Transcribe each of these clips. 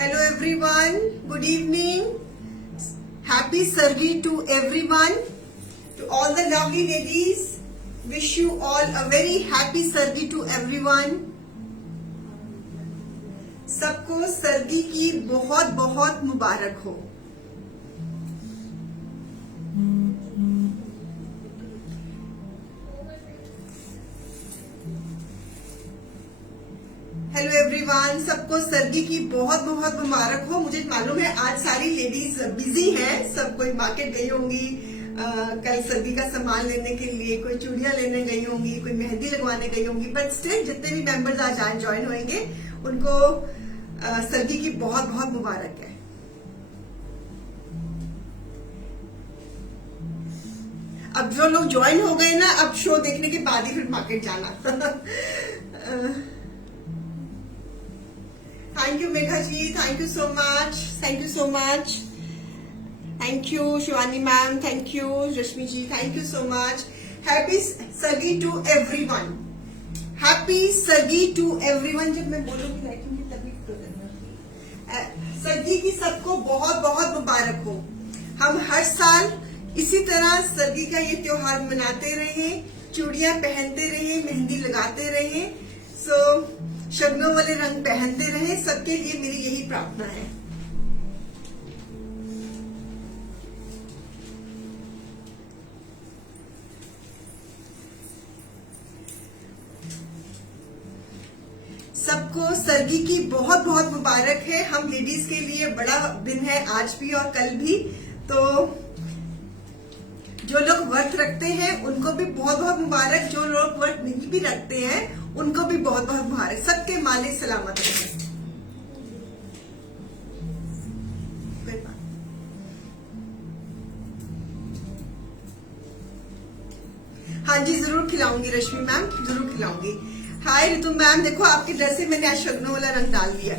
Hello everyone, good evening. Happy Sargi to everyone. To all the lovely ladies, wish you all a very happy Sargi to everyone. सबको सर्दी की बहुत बहुत मुबारक हो. Hello everyone, सबको सर्दी की बहुत बहुत मुबारक हो. मुझे मालूम है आज सारी लेडीज बिजी हैं, सब कोई मार्केट गई होंगी कल सर्दी का सामान लेने के लिए, कोई चूड़ियां लेने गई होंगी, कोई मेहंदी लगवाने गई होंगी. बट स्टिल जितने भी मेंबर्स आज ज्वाइन होंगे उनको सर्दी की बहुत बहुत मुबारक है. अब जो लोग ज्वाइन हो गए ना, अब शो देखने के बाद ही फिर मार्केट जाना. Thank you Megha ji, thank you so much, thank you so much. Thank you Shivani ma'am, thank you Rashmi ji, thank you so much. Happy Sargi to everyone, happy Sargi to everyone. जब मैं बोलूंगी बैठूंगी तभी तो करना. सर्गी की सबको बहुत बहुत मुबारक हो. हम हर साल इसी तरह सर्दी का ये त्योहार मनाते रहे, चूड़ियां पहनते रहे, मेहंदी लगाते रहे, शगनों वाले रंग पहनते रहे. सबके लिए मेरी यही प्रार्थना है. सबको सर्दी की बहुत बहुत मुबारक है. हम लेडीज के लिए बड़ा दिन है आज भी और कल भी. तो जो लोग व्रत रखते हैं उनको भी बहुत बहुत मुबारक. जो लोग व्रत नहीं भी रखते हैं उनको भी बहुत बहुत मुबारक. सबके मालिक सलामत रहे. हाँ जी, जरूर खिलाऊंगी रश्मि मैम, जरूर खिलाऊंगी. हाय ऋतु मैम, देखो आपके ड्रेस से मैंने आज शगनों वाला रंग डाल दिया.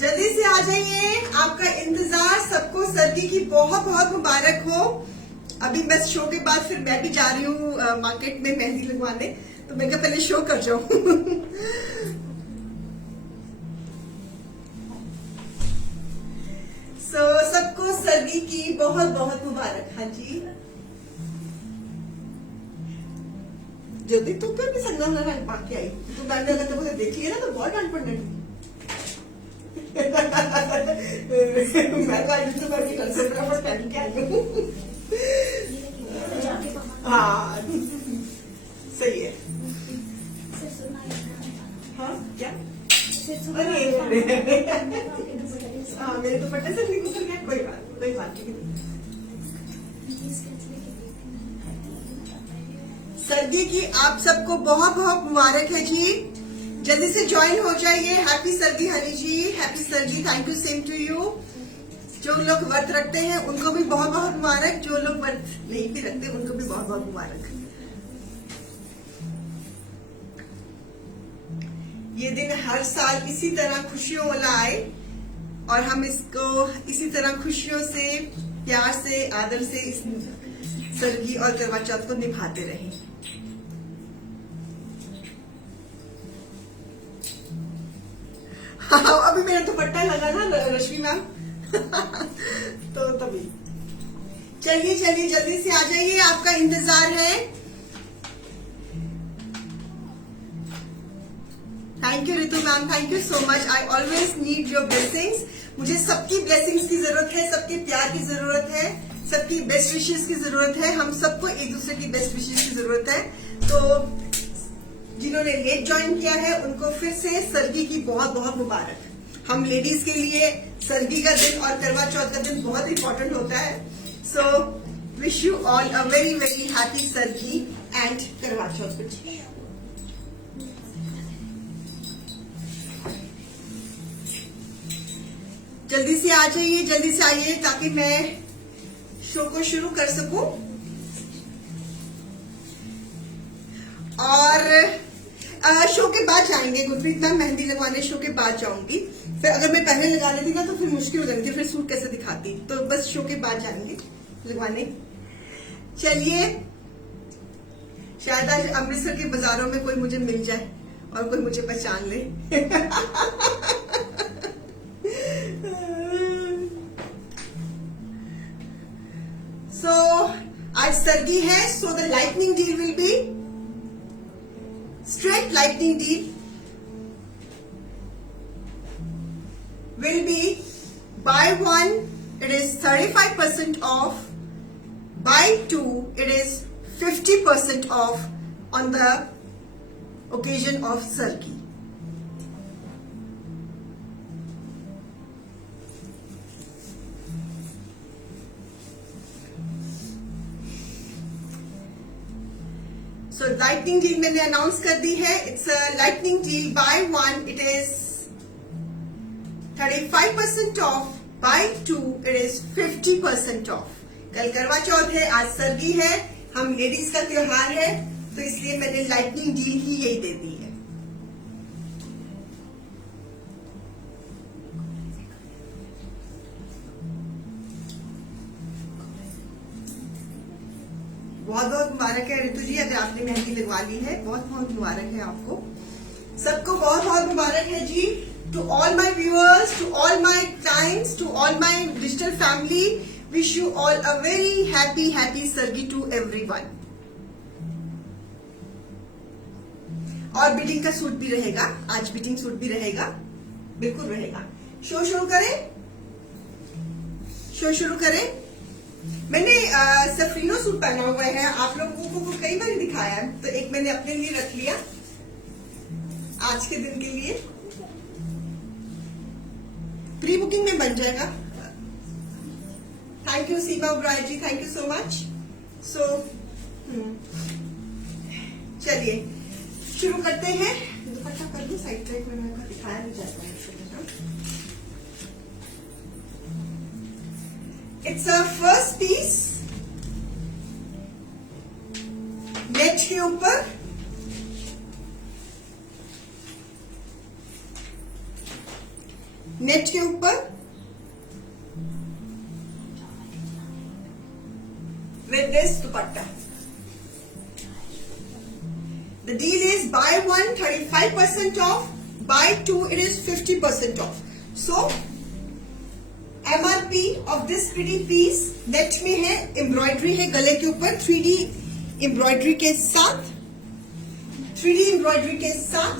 जल्दी से आ जाइए, आपका इंतजार. सबको सर्दी की बहुत बहुत मुबारक हो. अभी बस शो के बाद फिर मैं भी जा रही हूँ मार्केट में मेहंदी लगवाने, तो मैं क्या पहले शो कर जाऊं. सबको सर्दी की बहुत बहुत मुबारक. हाँ जी, जल्दी तुम तो भी संगम में रंग पाके आई. तो मैंने अगर तुमसे देखी है ना तो बहुत डांट पड़ने लगी. मैं तो आज तो मैं कल से फटाफट पहन के आई हूँ. हाँ सही है. हाँ क्या? हाँ मेरे दुपट्टे से नहीं गुजर गया. कोई बात नहीं. सर्दी की आप सबको बहुत बहुत मुबारक है जी. जल्दी से ज्वाइन हो जाइए. हैप्पी सर्दी हनी जी, हैप्पी सर्दी. Thank you, same to you. जो लोग व्रत रखते हैं उनको भी बहुत बहुत मुबारक. जो लोग व्रत नहीं भी रखते उनको भी बहुत बहुत मुबारक. ये दिन हर साल इसी तरह खुशियों वाला आए और हम इसको इसी तरह खुशियों से, प्यार से, आदर से इस सर्गी और करवा चौथ को निभाते रहें. हाँ, अभी मेरा दुपट्टा लगा ना रश्मि मैम. तो तभी चलिए चलिए जल्दी से आ जाइए, आपका इंतजार है. Thank you Ritu ma'am, thank you so much. I always need your blessings. मुझे सबकी ब्लेसिंग्स की जरूरत है, सबके प्यार की जरूरत है, सबकी बेस्ट विशेस की जरूरत है. हम सबको एक दूसरे की बेस्ट विशेस की जरूरत है. तो जिन्होंने लेट ज्वाइन किया है उनको फिर से सर्दी की बहुत बहुत मुबारक. हम लेडीज के लिए सर्दी का दिन और करवा चौथ का दिन बहुत इंपॉर्टेंट होता है. So wish you all a very very happy सर्दी एंड करवा चौथ. जल्दी से आ जाइए, जल्दी से आइए ताकि मैं शो को शुरू कर सकूं. और शो के बाद जाएंगे गुरप्रीत मैम, मेहंदी लगवाने शो के बाद जाऊंगी. फिर अगर मैं पहले लगा लेती ना तो फिर मुश्किल हो जाती, फिर सूट कैसे दिखाती. तो बस शो के बाद जाएंगे लगवाने. चलिए शायद आज अमृतसर के बाजारों में कोई मुझे मिल जाए और कोई मुझे पहचान ले। सो आज सर्गी है, so the lightning deal will be straight lightning deal will be buy one it is 35% off, buy two it is 50% off on the occasion of Sargi. So lightning deal मैंने अनाउंस कर दी है. It's a lightning deal, buy one it is 35% off, buy two it is 50% off. कल करवा चौथ है, आज सर्दी है, हम लेडीज का त्योहार है, तो इसलिए मैंने लाइटनिंग डील ही यही दे दी है. बहुत बहुत मुबारक है ऋतु जी, अगर आपने मेहंदी लगवा ली है, बहुत बहुत मुबारक है आपको सबको, बहुत बहुत मुबारक है जी. To all my viewers, to all my clients, to all my digital family, wish you all a very happy Sargi to everyone. और बीटिंग का सूट भी रहेगा, आज बीटिंग सूट भी रहेगा, बिल्कुल रहेगा. शो शुरू करें. मैंने सफरीनो सूट पहना हुआ है, आप लोगों को कई बार दिखाया है, तो एक मैंने अपने लिए रख लिया आज के दिन के लिए. प्री बुकिंग में बन जाएगा. Thank you Seema Uberoi ji, thank you so much. So चलिए शुरू करते हैं. दुपट्टा कर दूं साइड पे, मैंने दिखाया नहीं जाता है. It's a first piece net के ऊपर, नेट के ऊपर with this dupatta. The deal is buy one 35% off, buy two it is 50% off. So MRP of this pretty piece net में है, एम्ब्रॉयडरी है गले के ऊपर, 3D एम्ब्रॉयडरी के साथ, 3D एम्ब्रॉयडरी के साथ.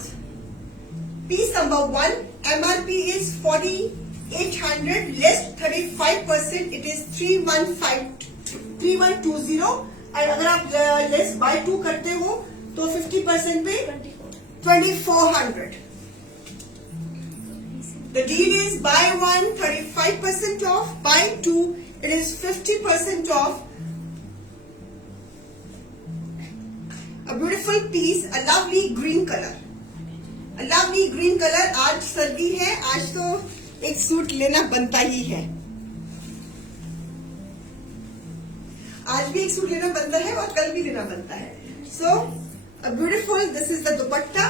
Piece number one, MRP is 4,800, less 35%, it is 3120. और अगर आप लेस बाय टू करते हो तो 50% पे 2400. The deal is buy one 35% off, buy two it is 50% off. A beautiful piece, a lovely green color. Lovely green colour. आज सर्दी है, आज तो एक सूट लेना बनता ही है, आज भी एक सूट लेना बनता है और कल भी लेना बनता है. So a beautiful, this is the dupatta.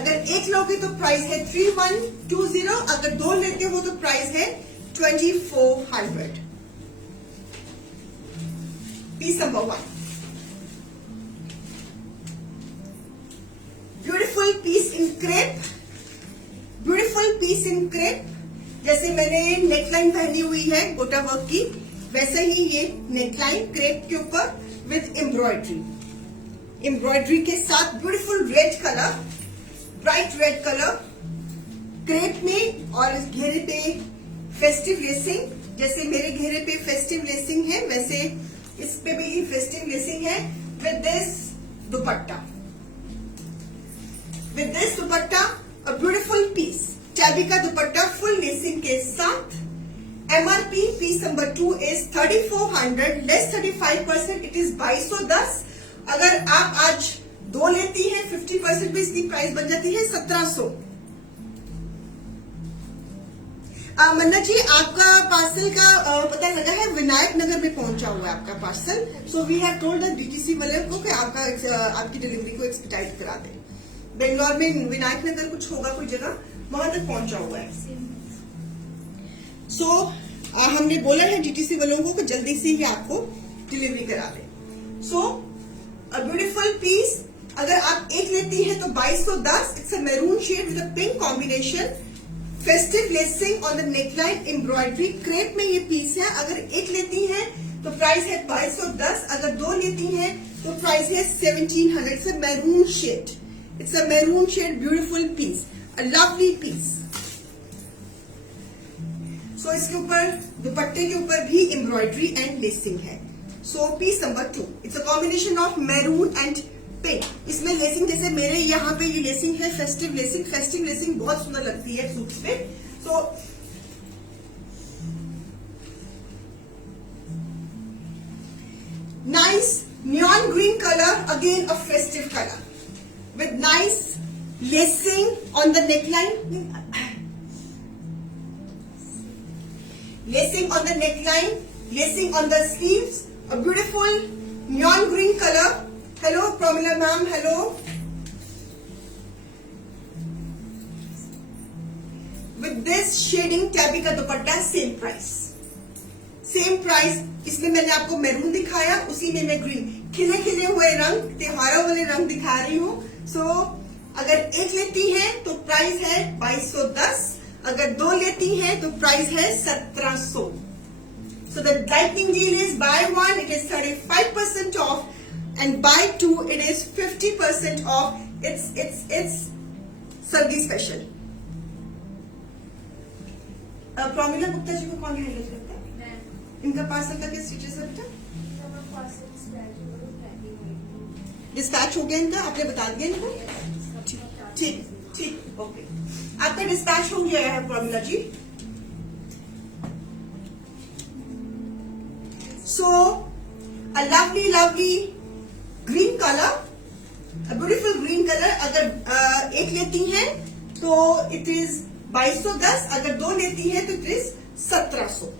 अगर एक लोगे तो प्राइस है 3120, अगर दो लेते हो तो प्राइस है 2400. Piece number one, beautiful piece in crepe, beautiful piece in crepe. जैसे मैंने नेकलाइन पहनी हुई है गोटा वर्क की, वैसे ही ये नेकलाइन क्रेप के ऊपर विद एम्ब्रॉयडरी, एम्ब्रॉयडरी के साथ beautiful red colour, bright red colour crepe में, और इस घेरे पे फेस्टिव लेसिंग. जैसे मेरे घेरे पे फेस्टिव लेसिंग है, वैसे इस पे भी फेस्टिव लेसिंग है with this dupatta. With this dupatta, a beautiful piece, tabby का दुपट्टा फुल लेसिंग के साथ. MRP piece number 2 is 3400, less 35%, it is 2210. अगर आप आज दो लेती हैं 50% पे इसकी प्राइस बन जाती है 1700. मन्ना जी, आपका पार्सल का पता लगा है विनायक नगर में पहुंचा हुआ है आपका parcel. So we have told the DTC वाले को कि आपकी डिलीवरी को एक्सपेडाइट करा दें. बेंगलोर में विनायक नगर कुछ होगा, कोई जगह, वहां तक पहुंचा हुआ है. सो हमने बोला है DTC वालों को कि जल्दी से ही आपको डिलीवरी करा दें. So a beautiful piece. अगर आप एक लेती हैं तो 2210। It's a maroon shade with a pink combination, festive lacing on the neckline, embroidery. Crepe में ये पीस है। अगर एक लेती हैं तो प्राइस है 2210। अगर दो लेती हैं तो प्राइस है 1700। It's a maroon shade, it's a maroon shade, beautiful piece, a lovely piece. So इसके ऊपर दुपट्टे के ऊपर भी एम्ब्रॉयडरी एंड लेसिंग है। So piece number 2, it's a combination of maroon and pink. इसमें लेसिंग जैसे मेरे यहाँ पे ये लेसिंग है फेस्टिव लेसिंग। फेस्टिव लेसिंग बहुत सुंदर लगती है सूट्स पे। So nice neon green color, again a festive color with nice lacing on the neckline, lacing on the neckline, lacing on the sleeves, a beautiful neon green color. Hello Pramila ma'am, hello. With this shading tabby का दुपट्टा same price, same price. इसमें मैंने आपको maroon दिखाया, उसी में मैं green, खिले खिले हुए रंग, त्योहारों वाले रंग दिखा रही हूँ। सो अगर एक लेती हैं तो प्राइस है 2210। अगर दो लेती हैं तो प्राइस है 1700। So the lightning deal is by one it is 35% of and by two it is 50% off. It's सर्दी स्पेशल। प्रोमिला गुप्ता जी को कौन हैंडल करता है? इनका पार्सल का क्या स्टेटस है बेटा? डिस्पैच हो गया इनका, आपने बता दिया इनको? ठीक ठीक, ओके, आपका डिस्पैच हो गया है Pramila ji. So a lovely lovely green colour, a beautiful green colour. अगर एक लेती हैं तो इट इज 2210। अगर दो लेती हैं तो इट इज 1700।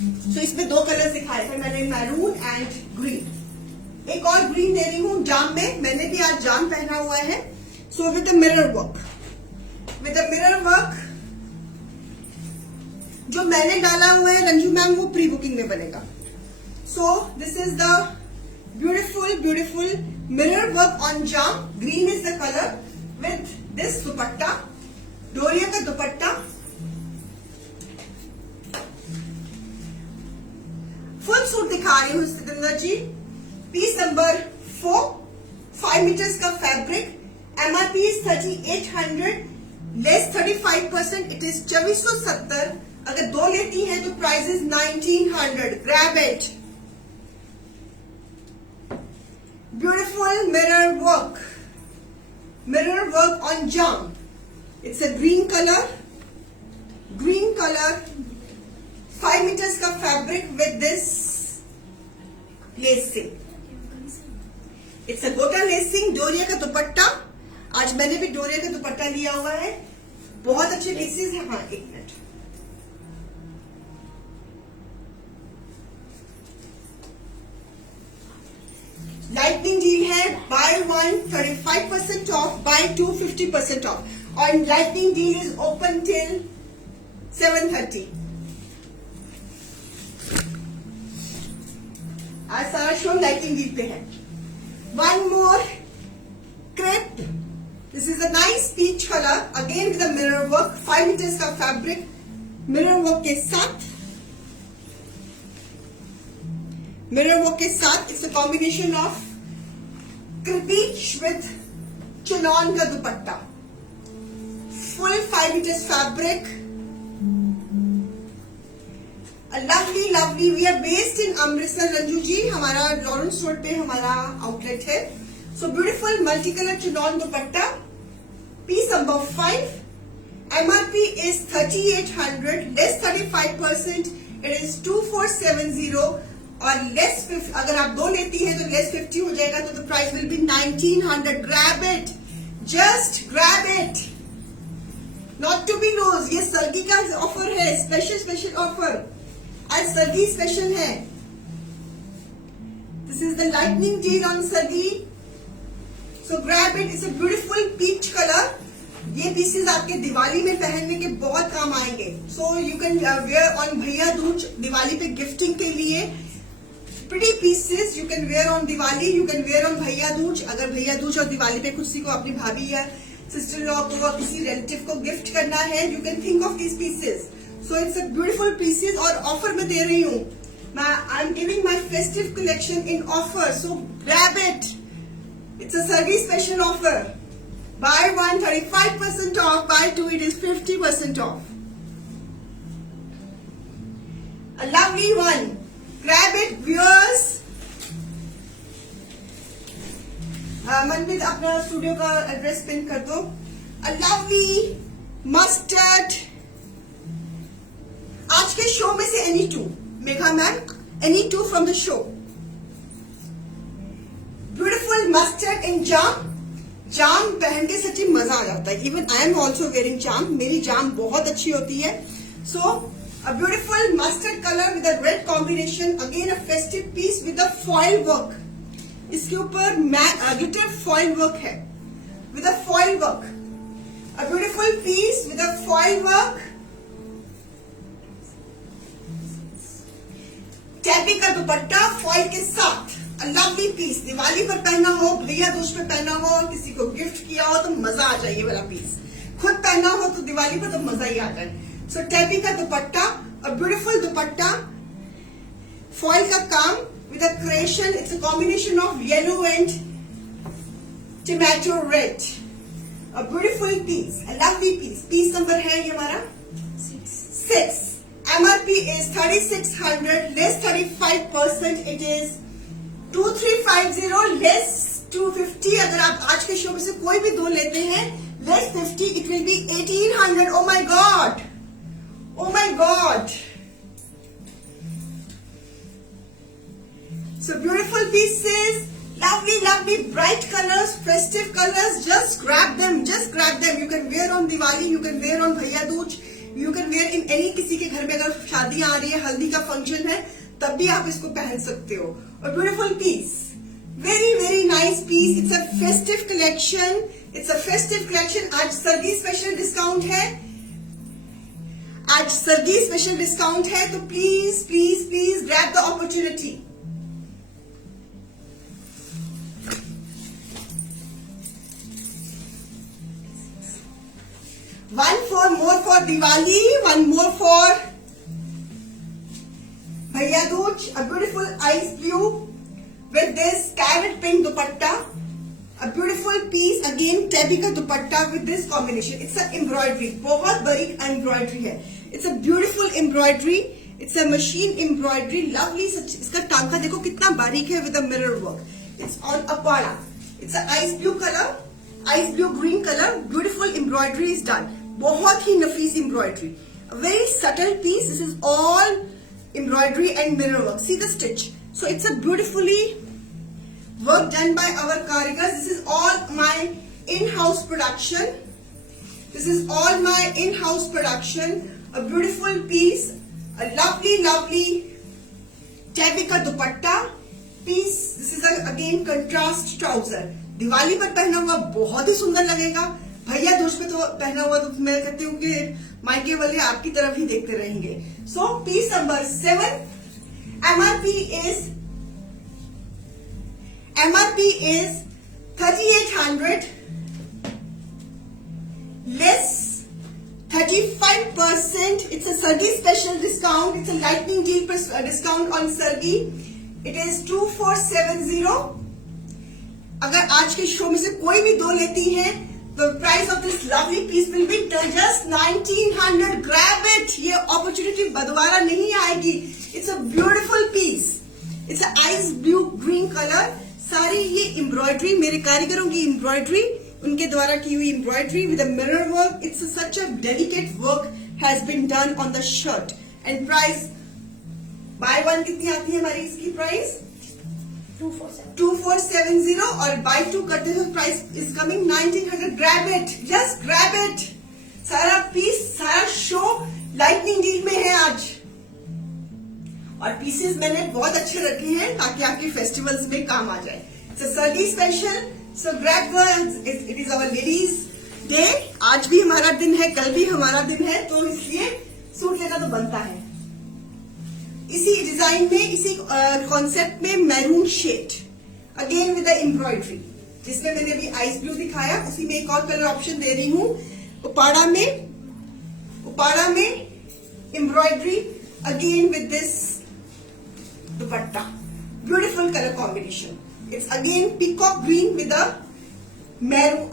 तो इसमें दो कलर्स दिखाए थे मैंने, मैरून एंड ग्रीन। एक और ग्रीन दे रही हूं जाम में, मैंने भी आज जाम पहना हुआ है। So with a mirror work, with a mirror work. जो मैंने डाला हुआ है रंजू मैम वो प्री बुकिंग में बनेगा। So this is the beautiful beautiful mirror work on jam. Green is the colour with this दुपट्टा, डोरिया का दुपट्टा। फुल सूट दिखा रही हूँ सिकंदर जी। पीस नंबर 4, 5 मीटर्स का fabric. MRP is 3800, less 35%, it is 2470। अगर दो लेती हैं तो price is 1900। Grab it. Beautiful mirror work on jam. It's a green colour, green colour, 5 metres का fabric with this lacing. It's a gota lacing, डोरिया का दुपट्टा। आज मैंने भी डोरिया का दुपट्टा लिया हुआ है, बहुत अच्छे लेसेस है। हाँ एक मिनट, लाइटनिंग डील है, बाय 1 35% ऑफ, बाय 2 50% ऑफ। और lightning deal is open till 7:30। आज सारा शो लाइटिंग डील पे है। One more crepe, this is a nice peach colour, again with a mirror work, 5 metres का फैब्रिक, मिरर वर्क के साथ, mirror work के साथ। It's a combination of crepe peach with chiffon का dupatta, full 5 metres fabric, lovely lovely. We are based in Amritsar Ranju ji, हमारा Lawrence road पे हमारा outlet है। So beautiful multi colour chiffon dupatta. Piece number 5, MRP is 3800, less 35%, it is 2470। और less अगर आप दो लेती हैं तो लेस 50 हो जाएगा, तो the price will be 1900। Grab it, just grab it, not to be lose. ये सर्दी का ऑफर है, स्पेशल ऑफर, आज सर्दी स्पेशल है। This is the lightning deal on sardi. So grab it. It's a beautiful peach colour. ये pieces आपके दिवाली में पहनने के बहुत काम आएंगे। So you can wear on Bhaiya Dooj, Diwali पे गिफ्टिंग के लिए pretty pieces you can wear on Diwali, you can wear on भैया दूज. अगर भैया दूज और दिवाली पे किसी को अपनी भाभी या सिस्टर लॉ को और किसी रिलेटिव को गिफ्ट करना है, you can think of these pieces. So it's a beautiful pieces और ऑफर में दे रही हूँ. I'm giving my festive collection in offer, so grab it. It's a Sargi special offer. Buy one 35% off, buy two it is 50% off. A lovely one. Grab it, viewers. मनमीत अपना studio का address pin कर दो. A lovely mustard. आज के show में से any two. Megha ma'am, any two from the show. Beautiful mustard in jam. जाम पहन के सच्ची मजा आ जाता है. Even I am also wearing जाम. मेरी जाम बहुत अच्छी होती है. सो a beautiful mustard color with a red combination. Again a festive piece with a foil work. इसके ऊपर glitter foil work है. With a foil work. A beautiful piece with a foil work. Tabby का दुपट्टा foil के साथ. A lovely piece. Diwali पर पहना हो, भैया दूज पे पहना हो, किसी को गिफ्ट किया हो तो मजा आ जाए. ये वाला पीस खुद पहना हो तो दिवाली पर तो मजा ही आ जाए. So टैबी का dupatta, a beautiful dupatta, foil का काम with a creation. It's a combination of yellow and tomato red. A beautiful piece, a lovely piece. Piece number है ये हमारा 6. MRP is 3600, less 35%. It is 2350, less 250. अगर आप आज के शो में से कोई भी दो लेते हैं, less 50, it will be 1800. Oh my God! Oh my God! So beautiful pieces, lovely, lovely, bright colors, festive colors. Just grab them. Just grab them. You can wear on Diwali. You can wear on Bhaiya Dooj. You can wear in any किसी के घर में अगर शादियां आ रही है, हल्दी का फंक्शन है, तब भी आप इसको पहन सकते हो. A beautiful piece. Very, very nice piece. It's a festive collection. It's a festive collection. आज सर्दी स्पेशल डिस्काउंट है. आज सर्दी स्पेशल डिस्काउंट है, तो please please please grab the opportunity. One for more for Diwali, one more for Bhaiya Dooj. A beautiful ice blue with this carrot pink dupatta. A beautiful piece again, tabby का दुपट्टा with this combination. It's a embroidery, बहुत बड़ी embroidery है. It's a beautiful embroidery. It's a machine embroidery. Lovely. इसका टांका देखो कितना बारीक है with a mirror work. It's on a pada. It's a ice blue color, ice blue green color. Beautiful embroidery is done. बहुत ही नफीस embroidery. A very subtle piece. This is all embroidery and mirror work. See the stitch. So it's a beautifully work done by our karigars. This is all my in-house production. This is all my in-house production. A beautiful piece. A lovely, lovely tabby का दुपट्टा piece. This is again contrast trouser. Diwali पर पहना हुआ बहुत ही सुंदर लगेगा. भैया दूज पे तो पहना हुआ तो मैं कहती हूँ कि मायके वाले आपकी तरफ ही देखते रहेंगे. So piece number 7. MRP is 3800, less 35%. It's a Sargi special discount. It's a lightning deal discount on Sargi. It is 2470. अगर आज के शो में से कोई भी दो लेती है, the price of this lovely piece will be just 1900. Grab it. ये opportunity दोबारा नहीं आएगी. It's a beautiful piece. It's a ice blue green color. सारी ये embroidery मेरे कारीगरों की embroidery, उनके द्वारा की हुई embroidery with a mirror work. It's such a delicate work has been done on the shirt. And price buy one कितनी आती है हमारी इसकी price? 2470. और buy two करते हो price is coming 1900. Grab it. Just grab it. सारा piece, सारा show lightning deal में है आज. और पीसेस मैंने बहुत अच्छे रखे हैं ताकि आपके फेस्टिवल्स में काम आ जाए. It's a Sargi special. So grab one. It is our ladies day. आज भी हमारा दिन है, कल भी हमारा दिन है, तो इसलिए सूट लेना तो बनता है. इसी डिजाइन में, इसी कॉन्सेप्ट में maroon shade, again with the embroidery, जिसमें मैंने अभी आइस ब्लू दिखाया, उसी में एक और कलर ऑप्शन दे रही हूं। उपाड़ा में embroidery, again with this dupatta, beautiful colour combination. It's again peacock green with a maroon,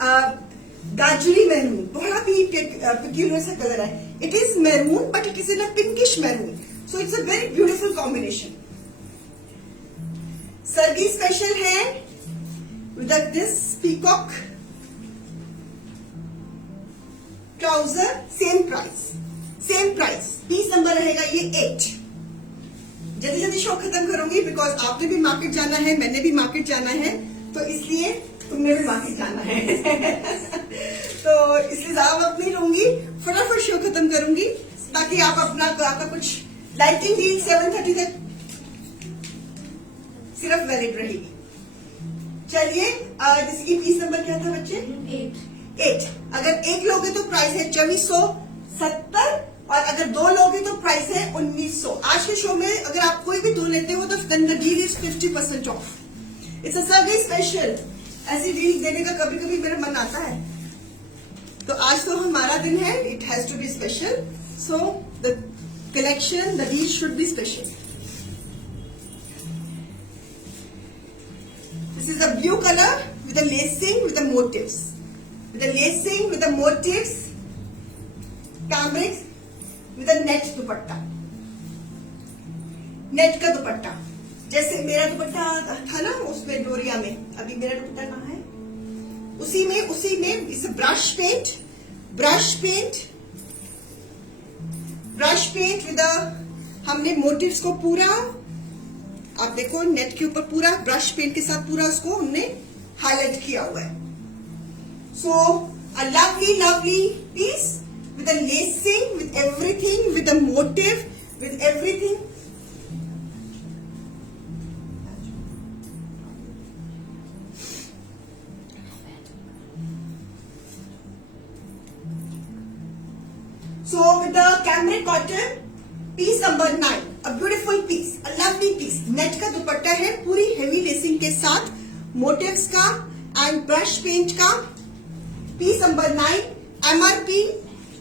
गाजरी मैरून, बहुत ही पेक्यूलियर सा कलर है। It is maroon but it is in a pinkish maroon, so it's a very beautiful combination. Sargi special है with this peacock trouser, same price. Piece number रहेगा ये 8। जल्दी जल्दी शो खत्म करूंगी बिकॉज आपने भी मार्केट जाना है, मैंने भी मार्केट जाना है, तो इसलिए तुमने भी मार्केट जाना है तो इसलिए ज्यादा वक्त नहीं लूंगी, फटाफट शो खत्म करूंगी ताकि आप आपका कुछ लाइटिंग डील 7:30 तक सिर्फ वैलिड रहेगी। चलिए, जैसे कि पीस नंबर क्या था बच्चे? 8। अगर एक लोगे तो प्राइस है 2470 और अगर 2 लोगे तो प्राइस है 1900। आज के शो में अगर आप कोई भी 2 लेते हो तो then the deal is 50% off. It's a Sargi special. ऐसी डील देने का कभी कभी मेरा मन आता है, तो आज तो हमारा दिन है, it has to be special, so the collection, the deal should be special. This is a blue colour with the lacing with the motifs, cambrics with net dupatta, net का दुपट्टा। जैसे मेरा दुपट्टा था ना उसमें डोरिया में, अभी मेरा दुपट्टा कहाँ है? उसी में इस ब्रश पेंट विद हमने मोटिव्स को पूरा, आप देखो नेट के ऊपर पूरा ब्रश पेंट के साथ पूरा उसको हमने हाईलाइट किया हुआ है। So a lovely piece with the lacing, with everything, with the motive, with everything. So with the cambric cotton, piece number 9, a beautiful piece, a lovely piece. Net का दुपट्टा है पूरी हेवी लेसिंग के साथ, motifs का and brush paint का। Piece number 9, MRP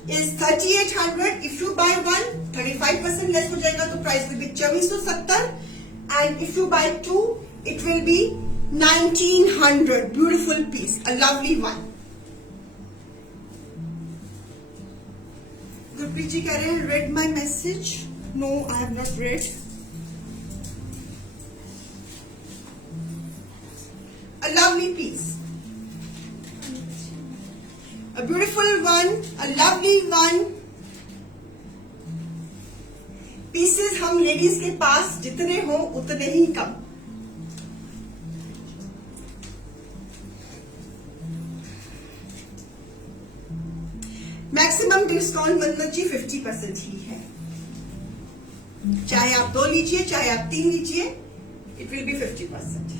is 3800. If you buy one, 35% less हो जाएगा, तो price will be 2470 and if you buy 2 it will be 1900. Beautiful piece, a lovely one. Gurpreet ji कह रहे हैं read my message. No, I have not read. A lovely piece, a beautiful one, a lovely one. Pieces हम ladies के पास जितने हो उतने ही कम। Maximum discount मतलब जी 50% ही है। चाहे आप 2 लीजिए, चाहे आप 3 लीजिए, it will be 50%।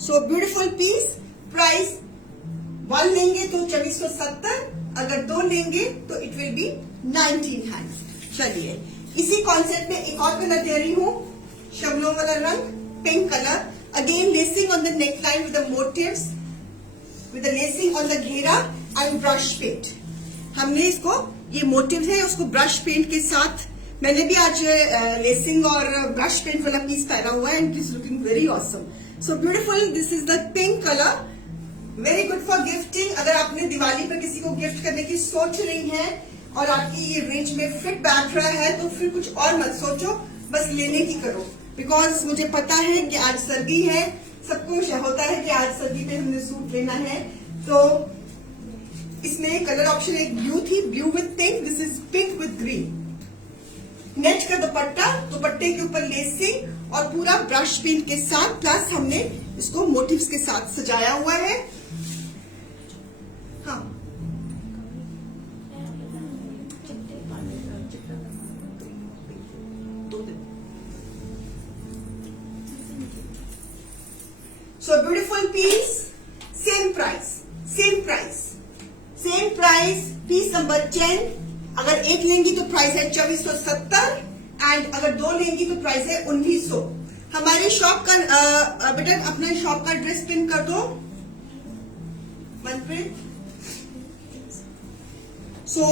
So beautiful piece, price 1 लेंगे तो 2470, अगर 2 लेंगे तो इट विल बी 1900। चलिए, इसी कॉन्सेप्ट में एक और कलर दे रही हूं, शबनम वाला रंग, pink colour. Again lacing on the neck line with the motifs, with the lacing on the घेरा एंड ब्रश पेंट। हमने इसको, ये मोटिव है, उसको ब्रश पेंट के साथ, मैंने भी आज लेसिंग और ब्रश पेंट वाला पीस पहना हुआ है and it is looking very awesome. So beautiful, this is the pink colour, very good for gifting. अगर आपने दिवाली पर किसी को गिफ्ट करने की सोच रही है और आपकी ये रेंज में फिट बैठ रहा है, तो फिर कुछ और मत सोचो, बस लेने की करो। बिकॉज मुझे पता है कि आज सर्दी है, सबको होता है कि आज सर्दी पे हमने सूट लेना है, तो इसमें कलर ऑप्शन एक ब्लू थी, blue with pink, this is pink with green. Net का दुपट्टा, दुपट्टे के ऊपर लेसिंग और पूरा ब्रश पेंट के साथ, प्लस हमने इसको मोटिव्स के साथ सजाया हुआ है। हाँ, so beautiful piece, same price, piece number 10, अगर एक लेंगी तो प्राइस है 2470 एंड अगर 2 लेंगी तो प्राइस है 1900। हमारी शॉप का बेटा अपना शॉप का एड्रेस पिन कर दो Manpreet. So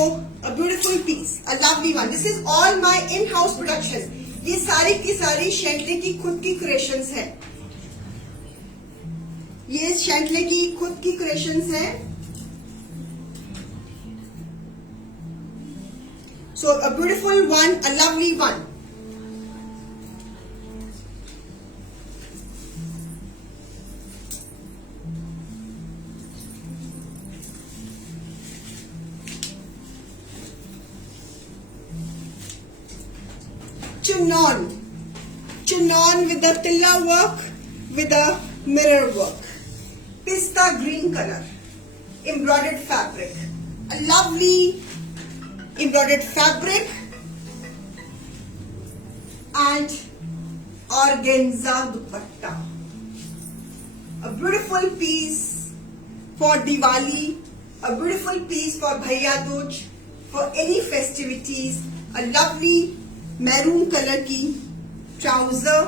a beautiful piece, a lovely one. This is all my in-house production. ये सारी की सारी शैंटले की खुद की क्रिएशंस है। ये शैंटले की खुद की क्रिएशंस है। So a beautiful one, a lovely one. Chignon with the tilla work, with the mirror work. Pista green color, embroidered fabric. A lovely embroidered fabric and organza dupatta. A beautiful piece for Diwali, a beautiful piece for Bhaiya Dooj, for any festivities. A lovely maroon colour की trouser.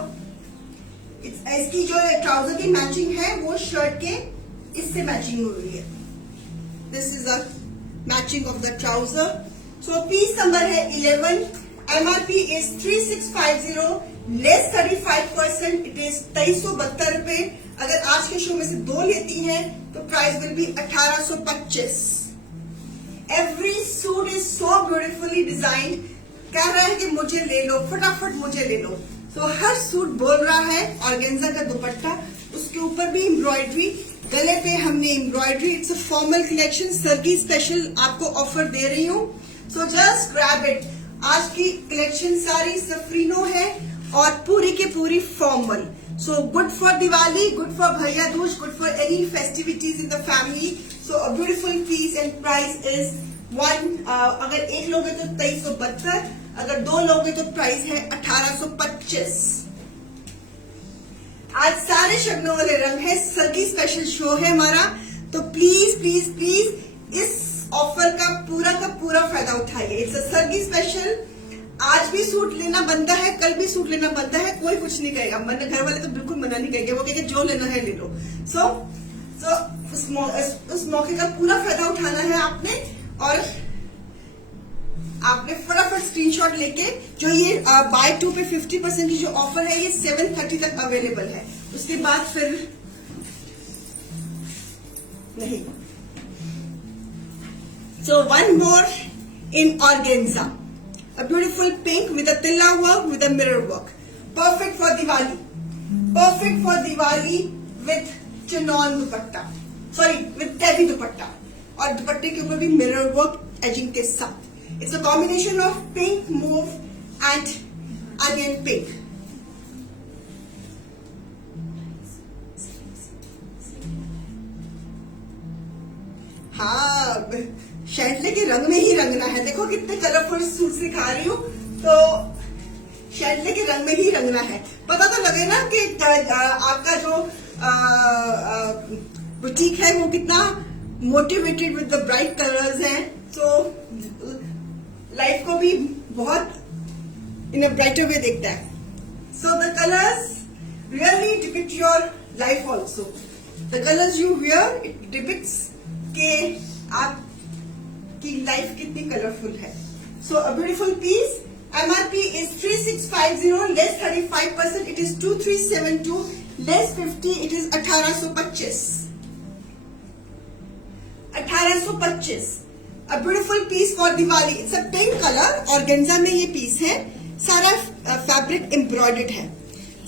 इसकी जो trouser की matching है वो shirt के इससे matching हो रही है। This is a matching of the trouser. So piece number है 11। MRP is 3650 less 35%। It is 2372 रुपए। अगर आज के शो में से 2 लेती हैं तो price will B 1825। Every suit is so beautifully designed. कह रहा है कि मुझे ले लो, फटाफट मुझे ले लो। सो हर सूट बोल रहा है। ऑर्गेन्जा का दुपट्टा, उसके ऊपर भी एम्ब्रॉयडरी, गले पे हमने embroidery. It's a formal collection, Sargi special आपको ऑफर दे रही हूँ। So just grab it. आज की कलेक्शन सारी सफरीनो है और पूरी की पूरी formal. So good for Diwali, good for Bhaiya Dooj, good for any festivities in the family. So a beautiful piece and price is 1। अगर एक लोगे तो 2372, अगर 2 लोगे तो प्राइस है 1825। आज सारे शगनों वाले रंग है, सर्गी स्पेशल शो है हमारा। तो प्लीज प्लीज प्लीज इस ऑफर का पूरा फायदा उठाइए। It's a Sargi special. आज भी सूट लेना बनता है, कल भी सूट लेना बनता है, कोई कुछ नहीं कहेगा। घर वाले तो बिल्कुल मना नहीं कहेंगे, वो कहेंगे जो लेना है ले लो। सो उस मौके का पूरा फायदा उठाना है आपने। और आपने फटाफट स्क्रीनशॉट लेके, जो ये बाय 2 पे 50% की जो ऑफर है ये 7:30 तक अवेलेबल है। उसके बाद फिर नहीं। So one more in organza, a beautiful pink with a tilla work, with a mirror work. Perfect for Diwali, perfect for Diwali with chiffon dupatta, sorry with tabby dupatta, और दुपट्टे के ऊपर भी मिरर वर्क एजिंग के साथ। It's a combination of pink, move and onion pink. हाँ, शैंटले के रंग में ही रंगना है। देखो कितने कलरफुल सूट सिखा रही हूँ, तो शैंटले के रंग में ही रंगना है। पता तो लगे ना कि आपका जो बुटीक है वो कितना motivated with the bright colours हैं। सो लाइफ को भी बहुत इन अ ब्राइटर वे देखता है। So the colours really depict your life also. The colours you wear it depicts के आपकी लाइफ कितनी कलरफुल है। So a beautiful piece. MRP is 3650 less 35%। It is 2372 less 50। It is 1825। 1825। A beautiful piece for Diwali. It's a pink color। Organza में ये piece है। सारा fabric embroidered है,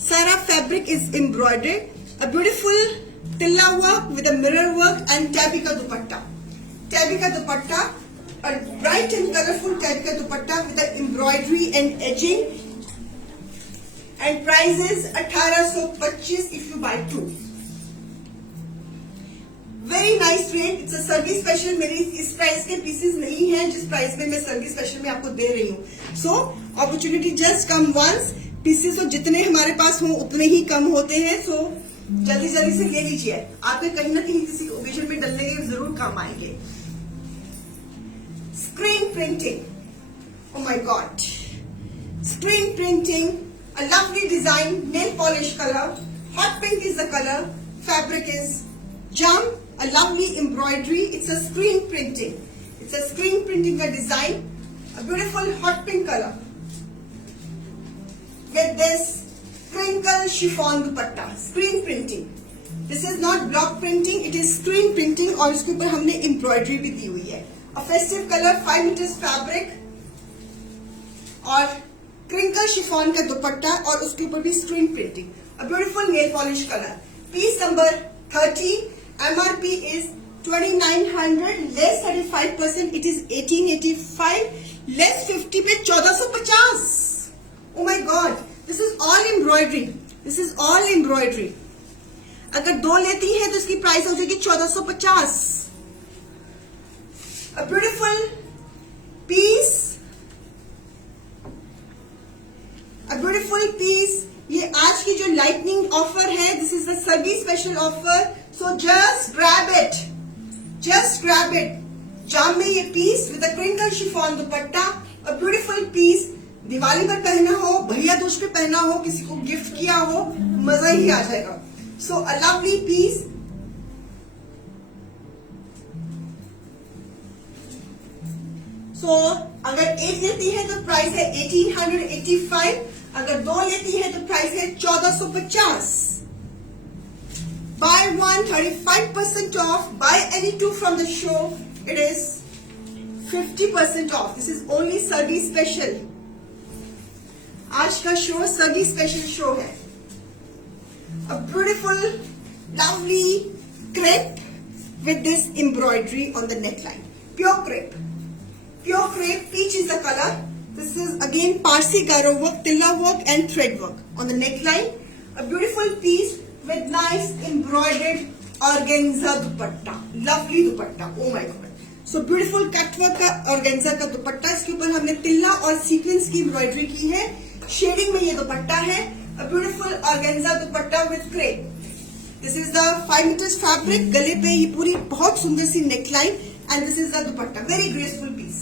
सारा fabric is embroidered. A beautiful tilla work with a mirror work and tabby का dupatta. Tabby का dupatta, a bright and colorful tabby का dupatta with a embroidery and edging. And price is 1825 if you buy 2। Very nice rate. It's a Sargi special. मेरी इस price के pieces नहीं है जिस price में मैं सर्गी स्पेशल में आपको दे रही हूँ। So opportunity just come once. Pieces तो जितने हमारे पास हों उतने ही कम होते हैं। सो जल्दी जल्दी से ले लीजिए, आपके कहीं ना कहीं किसी ओकेजन में डलने के जरूर काम आएंगे। Screen printing, Oh my God. Screen printing, a lovely design, nail polish color, hot pink is the color, fabric is jam, a lovely embroidery, it's a screen printing. It's a screen printing ka design, a beautiful hot pink color. With this crinkle chiffon dupatta, screen printing. This is not block printing, it is screen printing और इसके ऊपर हमने embroidery भी दी हुई है. A festive color, 5 meters fabric और crinkle chiffon का दुपट्टा और उसके ऊपर भी screen printing. A beautiful nail polish colour. Piece number 30. MRP is 2900, less 35%, it is 1885, less 50 पे 1450. Oh my God, this is all embroidery. This is all embroidery. अगर 2 लेती है तो इसकी प्राइस हो जाएगी 1450. A beautiful piece, A beautiful piece. ये आज की जो लाइटनिंग ऑफर है, दिस इज द सगी special offer. So just grab it, just grab it. जाम में ये piece with a crinkle chiffon dupatta, a beautiful piece. Diwali पर पहना हो, भैया दूज पे पहना हो, किसी को गिफ्ट किया हो, मजा ही आ जाएगा. सो अ लवली पीस. सो अगर एक लेती है तो प्राइस है 1885. अगर 2 लेती है तो प्राइस है 1450. Buy one 35% off. Buy any 2 from the show. It is 50% off. This is only सर्दी स्पेशल. आज का शो सर्दी स्पेशल शो है. A beautiful, lovely crepe with this embroidery on the neckline. Pure crepe. Pure crepe, peach is the color. This is again Parsi Garo work, tilla work and thread work on the neckline. A beautiful piece with nice embroidered organza dupatta. Lovely dupatta. Oh my god. So beautiful cut work का organza का दुपट्टा. इसके ऊपर हमने तिल्ला और sequence की embroidery की है. Shading में ये दुपट्टा है. A beautiful organza dupatta with crepe. This is the 5 meters fabric. गले पे ये पूरी बहुत सुंदर सी neckline and this is the dupatta. Very graceful piece.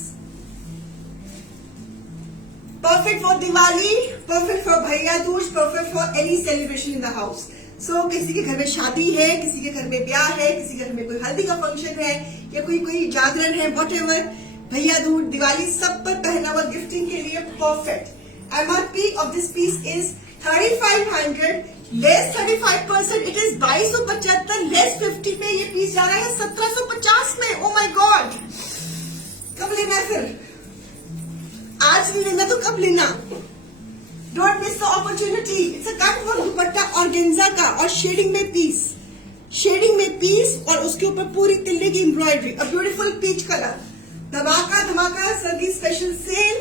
Perfect for Diwali, perfect for भैया Dooj, perfect for any celebration in the house. So किसी के घर में शादी है, किसी के घर में ब्याह है, किसी के घर में कोई हल्दी का फंक्शन है या कोई जागरण है, whatever, भैया दूज, दिवाली सब पर पहना हुआ गिफ्टिंग के लिए perfect. MRP of this piece is 3500, less 35%, it is 2275, less 50 पे ये पीस जा रहा है 1750 में. ओ माय गॉड, कब लेना है फिर? आज नहीं लेना तो कब लेना? Don't miss the opportunity. It's a cut work dupatta organza का और शेडिंग में पीस, शेडिंग में पीस और उसके ऊपर पूरी तिल्ले की embroidery. A beautiful peach colour. धमाका धमाका सर्दी special sale.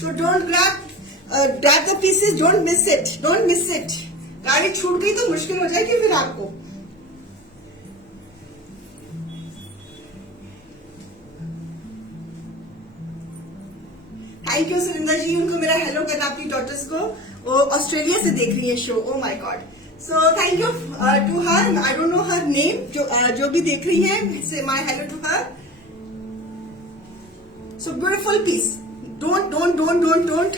So don't grab the pieces, don't miss it, don't miss it. गाड़ी छूट गई तो मुश्किल हो जाएगी फिर आपको. थैंक यू सुरिंदर जी, उनको मेरा हेलो करना अपनी डॉटर्स को. वो ऑस्ट्रेलिया से देख रही है show. Oh my God. So thank you to her. I don't know her name. जो भी देख रही है, say my hello to her. So beautiful piece. Don't don't don't don't don't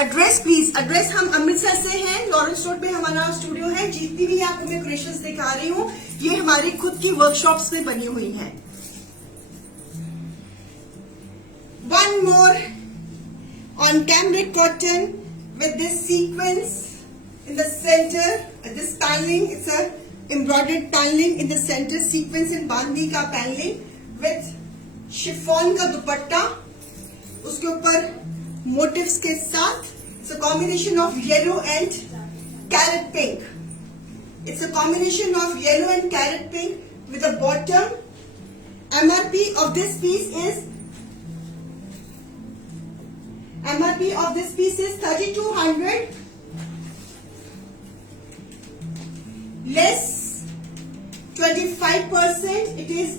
address please. Address हम अमृतसर से हैं. लॉरेंस रोड पे हमारा स्टूडियो है. जितनी भी आपको मैं क्रिएशंस दिखा रही हूँ, ये हमारी खुद की वर्कशॉप्स में बनी हुई है. One more on cambric cotton with this sequence in the center, this paneling, it's a embroidered paneling in the center, sequence in bandi ka paneling with chiffon का दुपट्टा, उसके ऊपर motifs के साथ. It's a combination of yellow and carrot pink. It's a combination of yellow and carrot pink with a bottom. MRP of this piece is 3200, less 25%, it is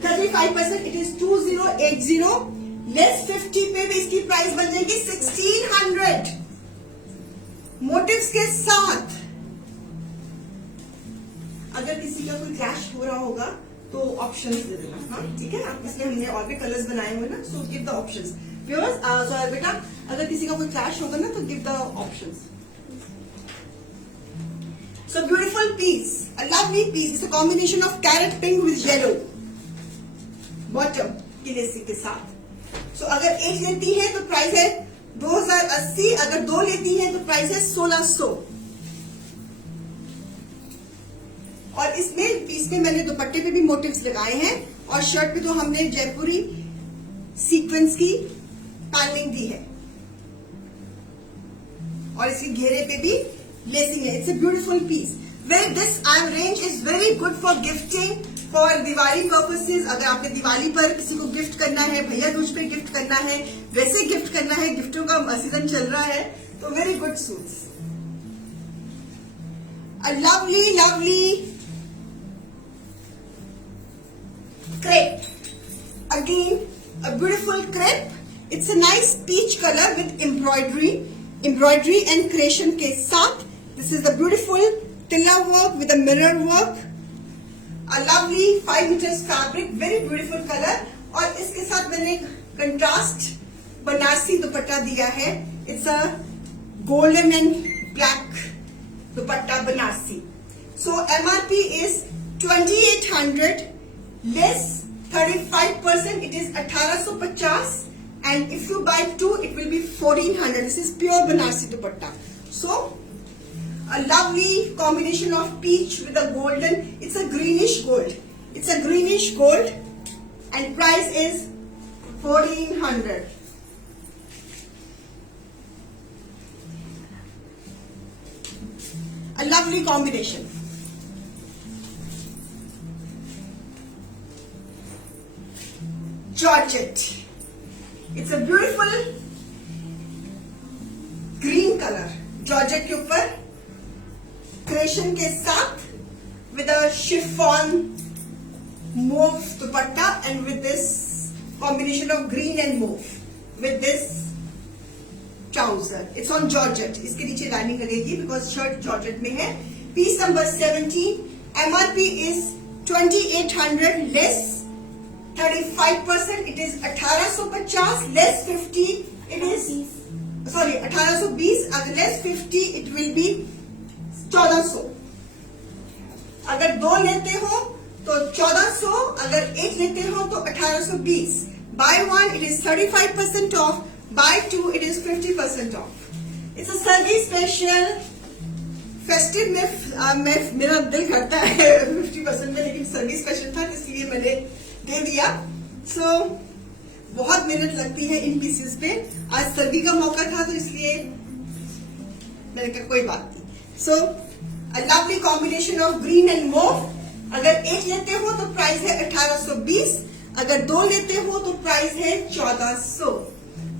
35%, it is 2080, less 50 पे भी इसकी price बन जाएगी 1600 motives के साथ. अगर किसी का कोई क्रैश हो रहा होगा तो ऑप्शंस दे देना. हाँ ठीक है, इसलिए हमने और भी कलर्स बनाए हुए ना. So give the options. Viewers सो बेटा अगर किसी का कोई क्लैश होगा ना तो give the options. So beautiful piece, a lovely piece. It's a combination of carrot pink with yellow bottom की लेसिंग के साथ. So अगर एक लेती है तो प्राइस है 2080, अगर दो लेती है तो प्राइस है 1600. और इसमें पीस में मैंने दुपट्टे पे भी मोटिव्स लगाए हैं और शर्ट पे तो हमने जयपुरी सीक्वेंस की पैनलिंग दी है और इसके घेरे पे भी लेसिंग है. It's a beautiful piece. Well this range is very good for gifting, for Diwali purposes. अगर आपने दिवाली पर किसी को गिफ्ट करना है, भैया दूज पे गिफ्ट करना है, वैसे गिफ्ट करना है, गिफ्टों का सीजन चल रहा है, तो very good suits. A lovely lovely crepe. Again, a beautiful crepe. It's a nice peach color with embroidery and creation के साथ. This is the beautiful tilla work with the mirror work. A lovely 5 meters fabric, very beautiful color. और इसके साथ मैंने contrast Banarasi दुपट्टा दिया है. It's a golden and black dupatta Banarasi. So MRP is 2800. Less 35%, it is 1850, and if you buy 2 it will be 1400. This is pure Banarsi dupatta. So a lovely combination of peach with a golden, it's a greenish gold. It's a greenish gold and price is 1400. A lovely combination. Georgette. It's a beautiful green color. Georgette के ऊपर creation के साथ with a chiffon mauve dupatta and with this combination of green and mauve with this trouser. It's on Georgette. इसके नीचे lining लगेगी because shirt Georgette में है. Piece number 17. MRP is 2800 less 35%, it is 1850, less 50, it is, sorry, 1820, less 50, it will be 1400. अगर दो लेते हो तो 1400, अगर एक लेते हो तो 1820. Buy one, it is 35% off. Buy two, it is 50% off. It's a Sunday special. Festive में मेरा दिल करता है 50% में, लेकिन सर्दी स्पेशल था इसलिए मैंने दे दिया. सो बहुत मेहनत लगती है इन पीसेस पे. आज सर्दी का मौका था तो इसलिए मैंने कहा कोई बात नहीं. So a lovely combination of green and mauve. अगर एक लेते हो तो प्राइस है 1820, अगर दो लेते हो तो प्राइस है 1400.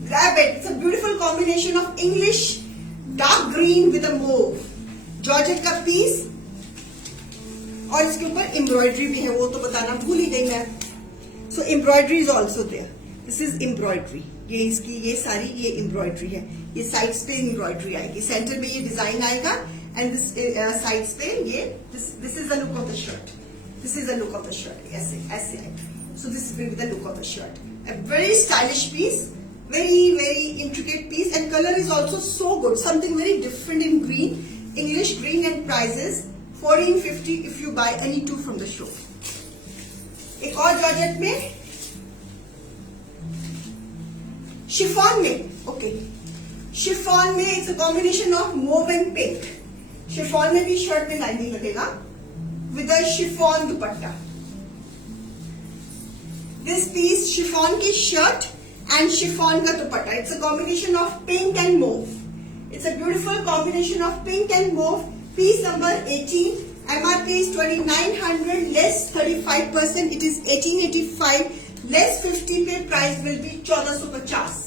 Grab it. It's a beautiful combination of English dark green with a mauve. Georgette का पीस और इसके ऊपर एम्ब्रॉयडरी भी है, वो तो बताना भूल ही गई मैं. So embroidery is also there. This is embroidery. ये इसकी ये सारी ये एम्ब्रॉयडरी है. ये साइड्स पे एम्ब्रॉयडरी आएगी, सेंटर में ये डिजाइन आएगा एंड दिस साइड्स पे ये this is the look of the shirt. This is the look of the shirt. ऐसे ऐसे आएगा. So this will be the look of the shirt. A very stylish piece, very intricate piece, and color is also so good. Something very different in green, English green, and prices 1450 if you buy any two from the show. एक और georgette में, chiffon में. Okay, chiffon में it's a combination of mauve and pink. Chiffon में भी shirt में lining लगेगा with a chiffon dupatta. This piece chiffon की shirt and chiffon ka dupatta. It's a combination of pink and mauve. It's a beautiful combination of pink and mauve. Piece number 18. MRP is 2900, less 35%. It is 1885. Less 50 पे price will be 1450.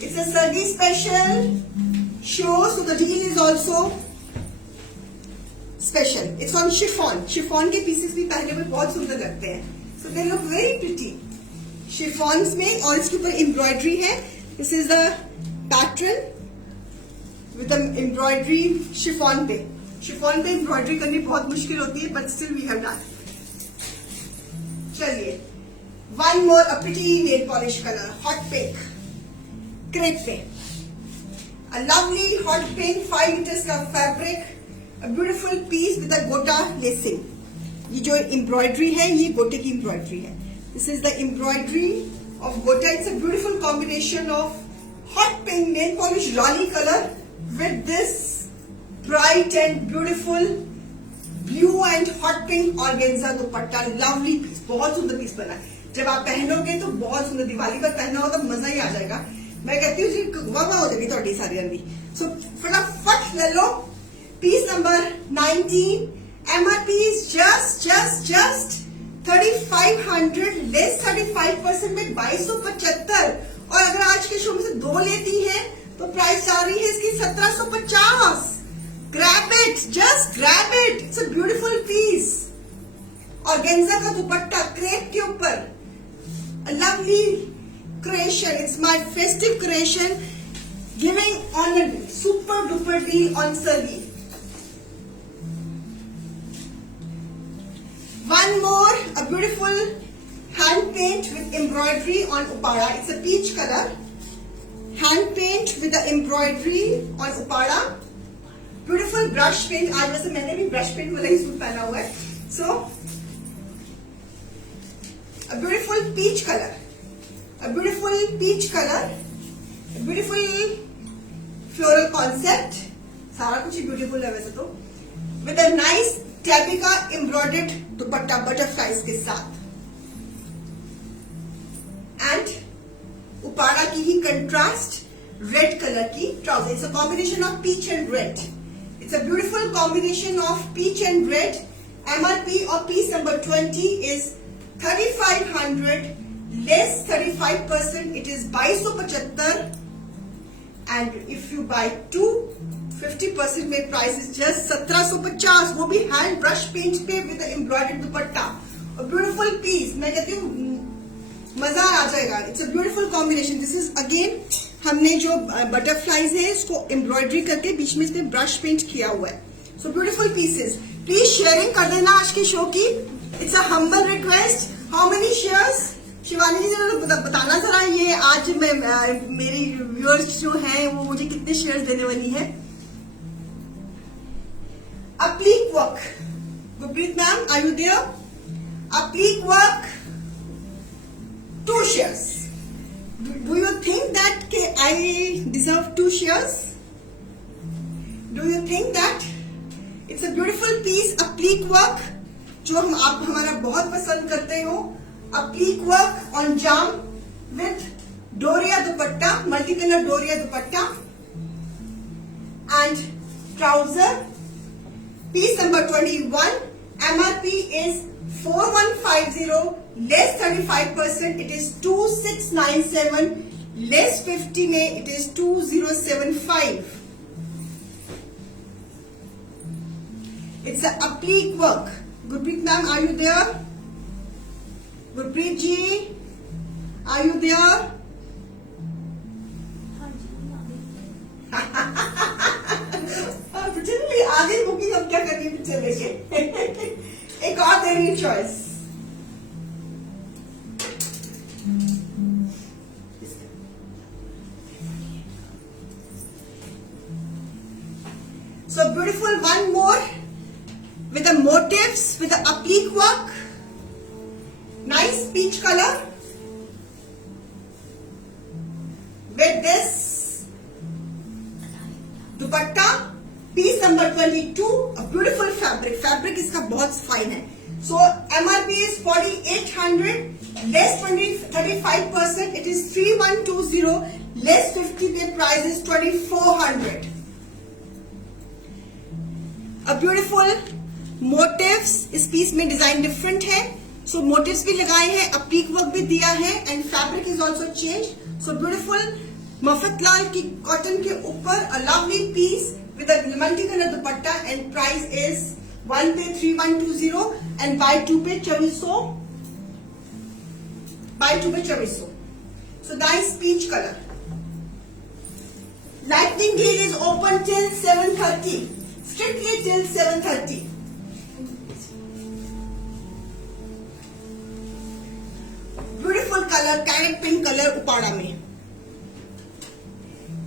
It's a Sardi special show, so the deal is also special. It's on chiffon. Chiffon के pieces भी पहनने में बहुत सुंदर लगते हैं. So they look very pretty. Chiffons में और इसके ऊपर embroidery है. This is the pattern with the embroidery chiffon पे. शिफॉन पे एम्ब्रॉयडरी करनी बहुत मुश्किल होती है, but still we have done. चलिए, one more a pretty nail polish colour, hot pink, crepe पे, a lovely hot pink, 5 metres का fabric, a beautiful piece with a gota lacing. ये जो एम्ब्रॉयडरी है ये गोटे की एम्ब्रॉयडरी है। This is the embroidery of gota. It's a beautiful combination of hot pink nail polish lolly color with this bright and beautiful blue and hot pink organza dupatta. lovely piece, बहुत सुंदर piece बना है। जब आप पहनोगे तो बहुत सुंदर, दिवाली पर पहना हो तो मजा ही आ जाएगा। मैं कहती हूँ जी वाह हो जाएगी थोड़ी सारी अंदी। सो फटाफट ले लो। Piece number 19, MRP is just 3500, less 35% में 2275। और अगर आज के शो में से 2 लेती हैं तो प्राइस आ रही है इसकी 1750। Grab it, just grab it, it's a beautiful piece. Organza का दुपट्टा क्रेप के ऊपर, a lovely creation. It's my festive creation, giving on a super duper deal on Sargi. One more, a beautiful hand paint with embroidery on upada. It's a peach color. Hand paint with the embroidery on upada. Beautiful brush paint. आज वैसे मैंने भी brush paint वाला ही suit पहना हुआ है. So, a beautiful peach color. A beautiful peach color. A beautiful floral concept. सारा कुछ ही beautiful है वैसे तो. With a nice टैबी का एम्ब्रॉयडर्ड दुपट्टा बटरफ्लाइज के साथ, एंड उपाड़ा की ही कंट्रास्ट रेड कलर की trouser. It's a combination of peach and red. It's a beautiful combination of peach and red. MRP of piece number 20 is 3500, less 35%. It is 2275, and if you buy 2, 50% में price is just 1750, वो भी hand brush paint पे with embroidered दुपट्टा। और beautiful piece, मैं कहती हूँ मजा आ जाएगा। It's a beautiful combination. This is again हमने जो बटरफ्लाइज है इसको एम्ब्रॉयडरी करके बीच में इसमें ब्रश पेंट किया हुआ है। So beautiful pieces. Please sharing कर देना आज के शो की। It's a humble request. How many shares? Shivani ji जरा बताना जरा, ये आज मैं मेरी व्यूअर्स जो हैं वो मुझे कितने शेयर्स देने वाली है। A pleat work. Gurpreet ma'am, are you there? A pleat work, 2 shares. Do you think that I deserve 2 shares? Do you think that? It's a beautiful piece, a pleat work, जो आप हमारा बहुत पसंद करते हो। A pleat work on jam with डोरिया दुपट्टा, multicolour डोरिया दुपट्टा, and trouser. Piece number 21, MRP is 4150, less 35%, it is 2697, less 50 में it is 2075. It's a applique work. Gurpreet ma'am, are you there? Gurpreet ji, are you there? आगे booking अब क्या करनी picture लेके। एक और दे रही choice. So beautiful, one more with the motifs, with the applique work, nice peach color with this dupatta. Piece number 22, a beautiful fabric. Fabric इसका बहुत फाइन है। So MRP is 4800, less 35%. It is 3120, less 50 पे price is 2400. A beautiful motifs, इस piece में design different है। So motifs भी लगाए हैं, applique work भी दिया है, and fabric is also changed. So beautiful Mafatlal की कॉटन के ऊपर a lovely piece with a multicolor dupatta, and price is 1 पे 3120 and buy 2 पे 2400. Buy 2 पे 2400. So nice peach color. Lightning deal is open till 7:30. strictly till 7:30. Beautiful colour carrot pink colour Uppada में,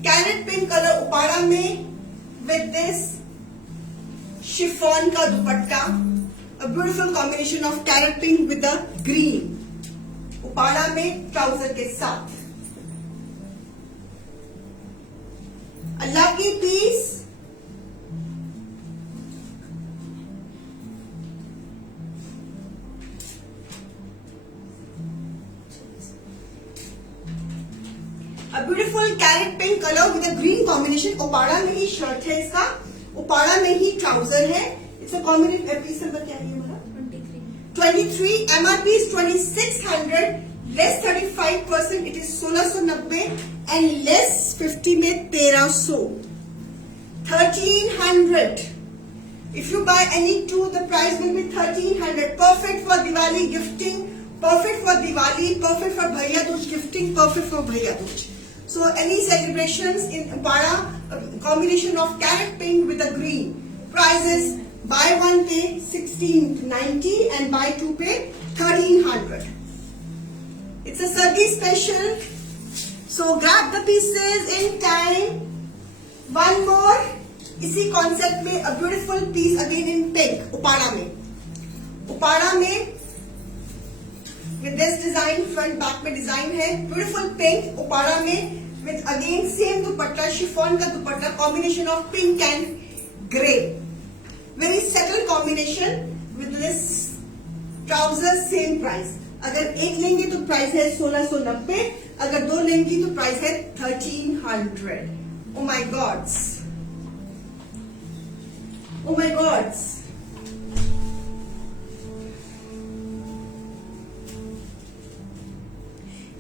carrot pink colour Uppada में with this chiffon का dupatta, a beautiful combination of carrot pink with the green, Uppada में trouser के साथ. A lucky piece, a beautiful carrot pink color with a green combination. Uppada में ही shirt है इसका, उपाड़ा में ही ट्राउजर है. It's a combination. Piece number क्या है हमारा? 23. MRP is 2600, less 35%, it is 1690 and less 50 में 1300. 1300. If you buy any two, the price will be 1300. Perfect for Diwali gifting, perfect for Diwali, perfect for Bhaiya Dooj gifting, perfect for Bhaiya Dooj. So any celebrations in Upada, combination of carrot pink with the green. Prices: buy one pay 1690 and buy two pay 1300. It's a Sargi special, so grab the pieces in time. One more, इसी concept में a beautiful piece again in pink, Uppada में. उपाड़ा में with this design, front back में design है, beautiful pink Uppada में with again same dupatta, chiffon का दुपट्टा, combination of pink and grey. Very subtle combination with this trousers, same price. अगर एक लेंगे तो प्राइस है 1690, अगर दो लेंगी तो प्राइस है 1300. Oh my gods. Oh my gods.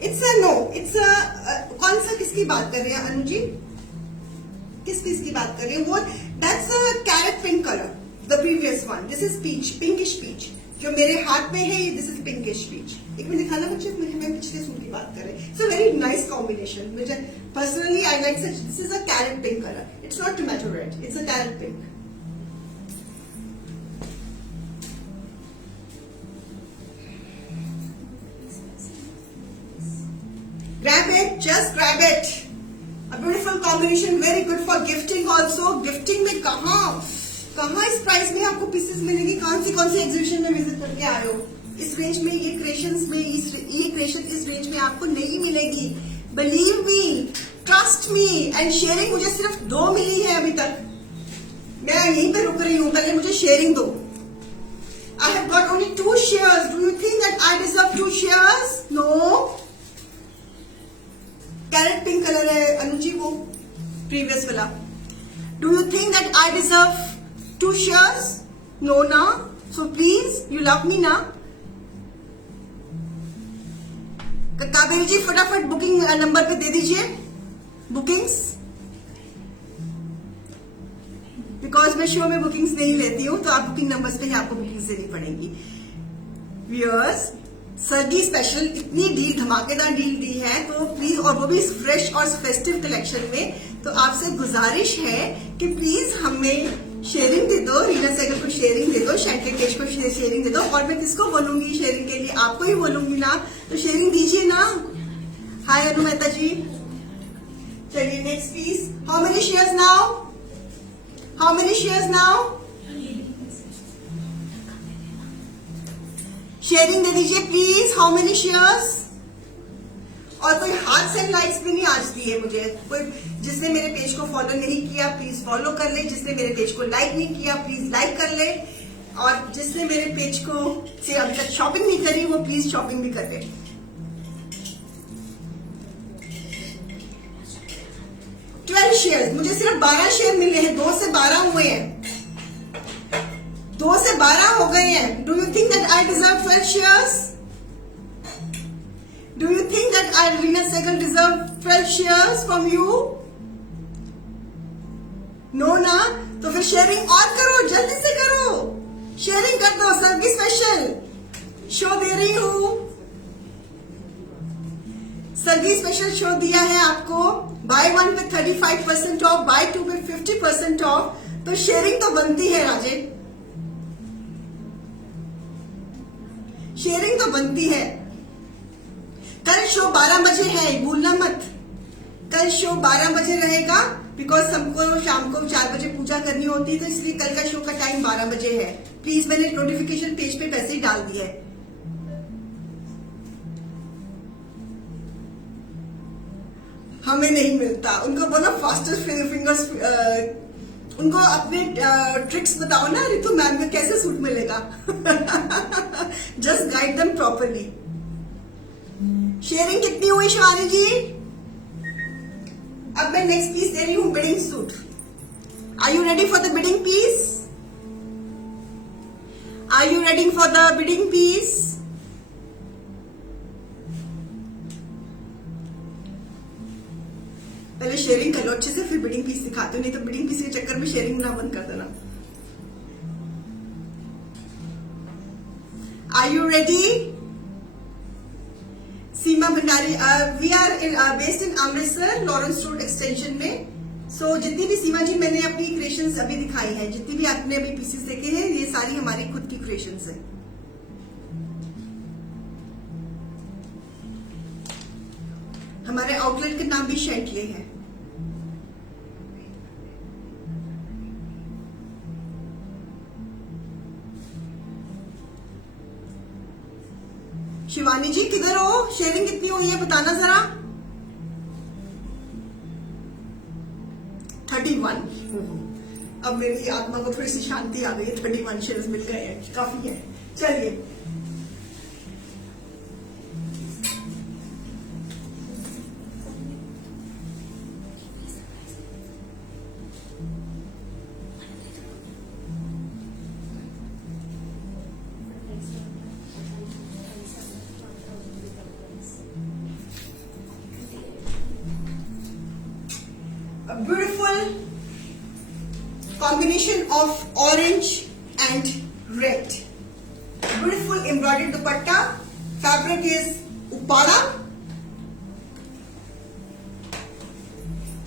It's a no. It's a कौन सा किसकी बात कर रहे हैं अनु जी? किस पीस की बात कर रहे हैं? वो that's a carrot pink color. The previous one. This is peach, pinkish peach. जो मेरे हाथ में है, this is pinkish peach. एक मिनट दिखाना बच्चे, मैं पिछले सूट की बात कर रहे हैं. It's a very nice combination. मुझे personally I like such. This is a carrot pink color. It's not tomato red. It's a carrot pink. Grab it, just grab it. A beautiful combination, very good for gifting also. Gifting में कहाँ इस price में आपको pieces मिलेंगे? कौन सी exhibition में visit करके आए हो? इस रेंज में ये क्रिएशंस में ये क्रिएशन इस रेंज में आपको नहीं मिलेगी. Believe me, trust me. And sharing मुझे सिर्फ 2 मिली है अभी तक. मैं यहीं पे रुक रही हूँ, पहले मुझे शेयरिंग दो. I have got only 2 shares. Do you think that I deserve 2 shares? No. Carrot pink colour है अनु जी, वो प्रीवियस वाला. Do you think that I deserve 2 shares? No ना. So please you love me ना. कावेरी जी फटाफट booking number पे दे दीजिए bookings, because मैं शो में बुकिंग्स नहीं लेती हूँ, तो आप बुकिंग नंबर्स पे ही आपको बुकिंग्स देनी पड़ेंगी. व्यूअर्स, सर्गी स्पेशल इतनी डील, धमाकेदार डील दी है, तो प्लीज, और वो भी फ्रेश और फेस्टिव कलेक्शन में, तो आपसे गुजारिश है कि प्लीज हमें शेयरिंग दे दो. रीना सहगल को शेयरिंग दे दो, शंकर केश को शेयरिंग दे दो. और मैं किसको बोलूंगी शेयरिंग के लिए? आपको ही बोलूंगी ना, तो शेयरिंग दीजिए ना. हाय अनु मेहता जी. चलिए next piece. How many shares now? How many shares now? Sharing दे दीजिए प्लीज. How many shares? और कोई हार्ट्स एंड लाइक्स भी नहीं आज दिए मुझे. कोई जिसने मेरे पेज को फॉलो नहीं किया प्लीज फॉलो कर ले, जिसने मेरे पेज को लाइक नहीं किया प्लीज लाइक कर ले, और जिसने मेरे पेज को से अभी तक शॉपिंग नहीं करी वो प्लीज शॉपिंग भी कर ले. शेयर्स, मुझे सिर्फ 12 शेयर मिले हैं. 2 से 12 हुए हैं, 2 से 12 हो गए हैं. Do you think that I deserve 12 shares? Do you think that I Reena Sehgal deserve 12 shares from you? No ना. तो फिर शेयरिंग और करो, जल्दी से करो, शेयरिंग कर दो. सर्गी स्पेशल शो दे रही हूं, सर्गी स्पेशल शो दिया है आपको. बाय 1 पे 35% ऑफ, बाय 2 पे 50% ऑफ. तो शेयरिंग तो बनती है राजे, शेयरिंग तो बनती है। कल शो 12 बजे है, भूलना मत। कल शो 12 बजे रहेगा, बिकॉज हमको शाम को 4 बजे पूजा करनी होती है, तो इसलिए कल का शो का टाइम 12 बजे है। प्लीज, मैंने नोटिफिकेशन पेज पे पैसे ही डाल दिए है। हमें नहीं मिलता, उनको बोलो फास्टेस्ट फिंगर्स, उनको अपने ट्रिक्स बताओ ना रितु मैम को कैसे सूट मिलेगा। Just guide them properly. Sharing कितनी हुई शिवानी जी? अब मैं नेक्स्ट पीस दे रही हूं, bidding suit. Are you ready for the bidding piece? Are you ready for the bidding piece? पहले शेयरिंग कर लो अच्छे से, फिर बिडिंग पीस दिखाते हो, नहीं तो बिडिंग पीस के चक्कर में शेयरिंग ना बंद कर देना। Are you ready? Seema Bhandari, we are based in Amritsar, Lawrence road extension में। सो जितनी भी सीमा जी मैंने अपनी क्रिएशंस अभी दिखाई हैं, जितनी भी आपने अभी पीसेस देखे हैं, ये सारी हमारी खुद की क्रिएशंस हैं। हमारे आउटलेट का नाम भी शेंटले है। शिवानी जी किधर हो? शेयरिंग कितनी हुई है बताना जरा। 31। अब मेरी आत्मा को थोड़ी सी शांति आ गई है, 31 शेयर्स मिल गए हैं, काफी है। चलिए, a beautiful combination of orange and red. Beautiful embroidered dupatta. Fabric is upala.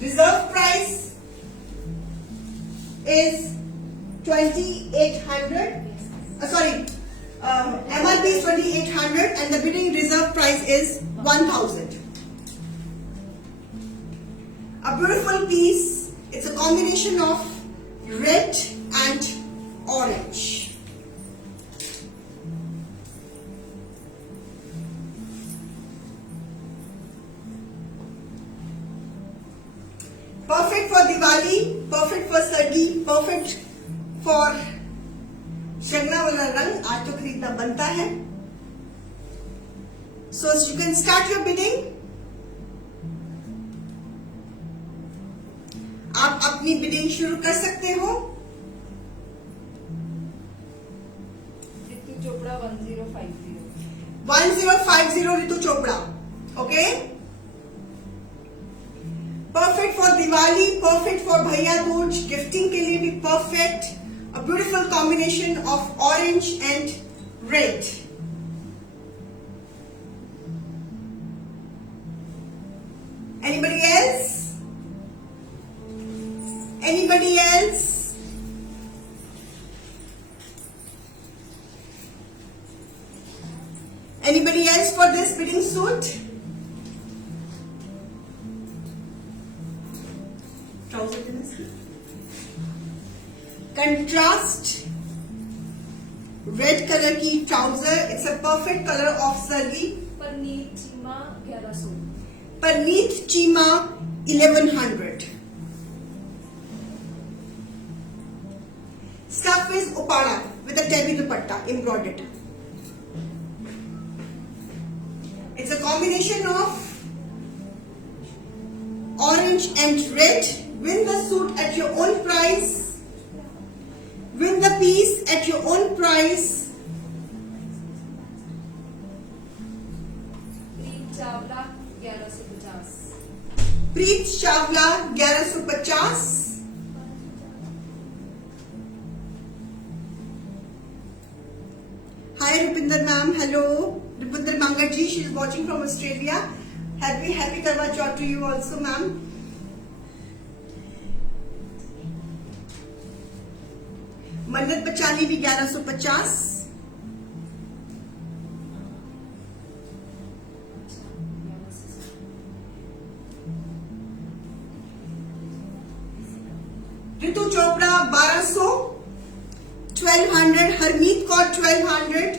Reserve price is 2,800. MRP is 2,800 and the bidding reserve price is 1,000. A beautiful piece. It's a combination of red and orange. Perfect for Diwali, perfect for Sargi, perfect for शगना वाला रंग आज तो खरीदना बनता है। So you can start your bidding. आप अपनी bidding शुरू कर सकते हो। Ritu Chopra 1050। 1050 Ritu Chopra. Okay, perfect for Diwali, perfect for Bhaiya Dooj, gifting के लिए भी perfect. A beautiful combination of orange and red. Anybody else? Anybody else? Anybody else for this bidding suit? Trouser contrast red color की trouser. It's a perfect color of Sargi. Parneet Cheema 1100। Parneet Cheema 1100. Stuff is upara with a tabby dupatta embroidered. It's a combination of orange and red. Win the suit at your own price. Win the piece at your own price. Preet Chawla 1150। Preet Chawla 1150. Hi Rupinder ma'am, hello. Rupinder Mangaji, she is watching from Australia. Happy Karwa Chauth to you also ma'am. मन्नत बचानी भी 1150, Ritu Chopra 1200, 1200, Harmeet Kaur 1200.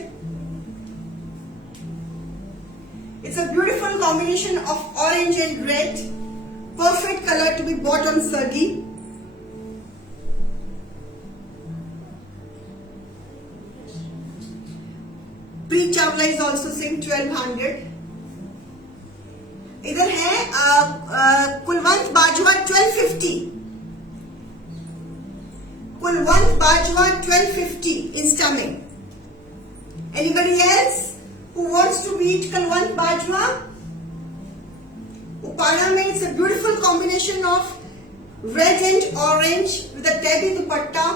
It's a beautiful combination of orange and red. Perfect color to be bought on Sargi. Preet Chawla is also saying 1200. इधर है Kulwant Bajwa 1250. Kulwant Bajwa 1250 Insta में. Anybody else who wants to meet Kulwant Bajwa? Upara mein it's a beautiful combination of red and orange with a tabby dupatta.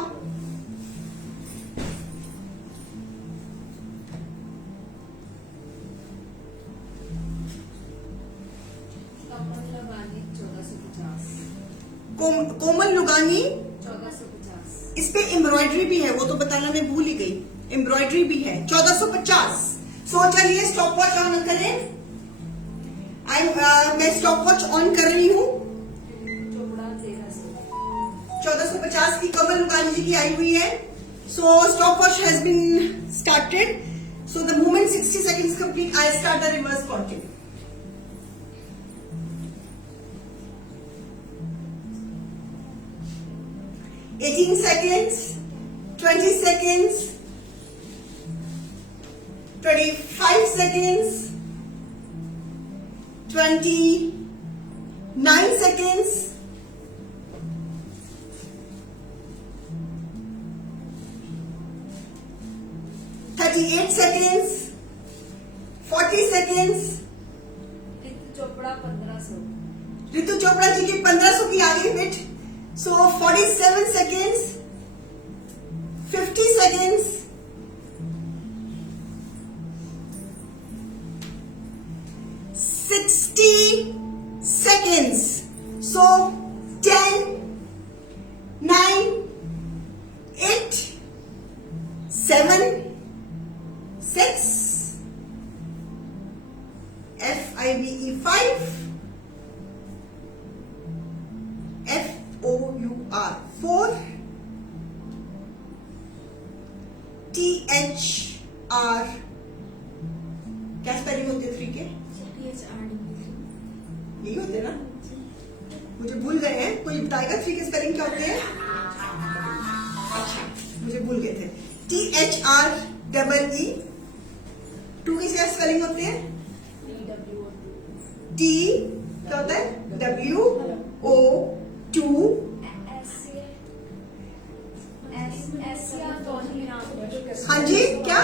कमल लगानी 1450. कोमल लुगानी 1450. इस पे embroidery भी है, वो तो बताना मैं भूल ही गई. एम्ब्रॉयडरी भी है 1450. सो चलिए स्टॉप वॉच ऑन करें. मैं स्टॉप वॉच ऑन कर रही हूँ. चोपड़ा 1300. 1450 की कमल लुगानी जी की आई हुई है. So stopwatch has been started. So the moment 60 seconds complete, I start the reverse counting. $18 seconds, 20 seconds, 25 seconds, 29 seconds, 38 seconds, 40 seconds. Ritu Chopra 1500. Ritu Chopra ji की 1500 की आ गई बिट. सो 47 seconds, 50 seconds, 60 seconds. So 10, 9, 8, 7, 6, FIVE 5, FOUR 4, THR. क्या स्पेलिंग होते 3 के? यही होते ना, मुझे भूल गए हैं. कोई बताएगा 3 के स्पेलिंग क्या होते हैं? अच्छा मुझे भूल गए थे. THREE. 2 के क्या स्पेलिंग होते हैं? T क्या होता है? WO2. एसिया गोली नाम की हाँ जी क्या?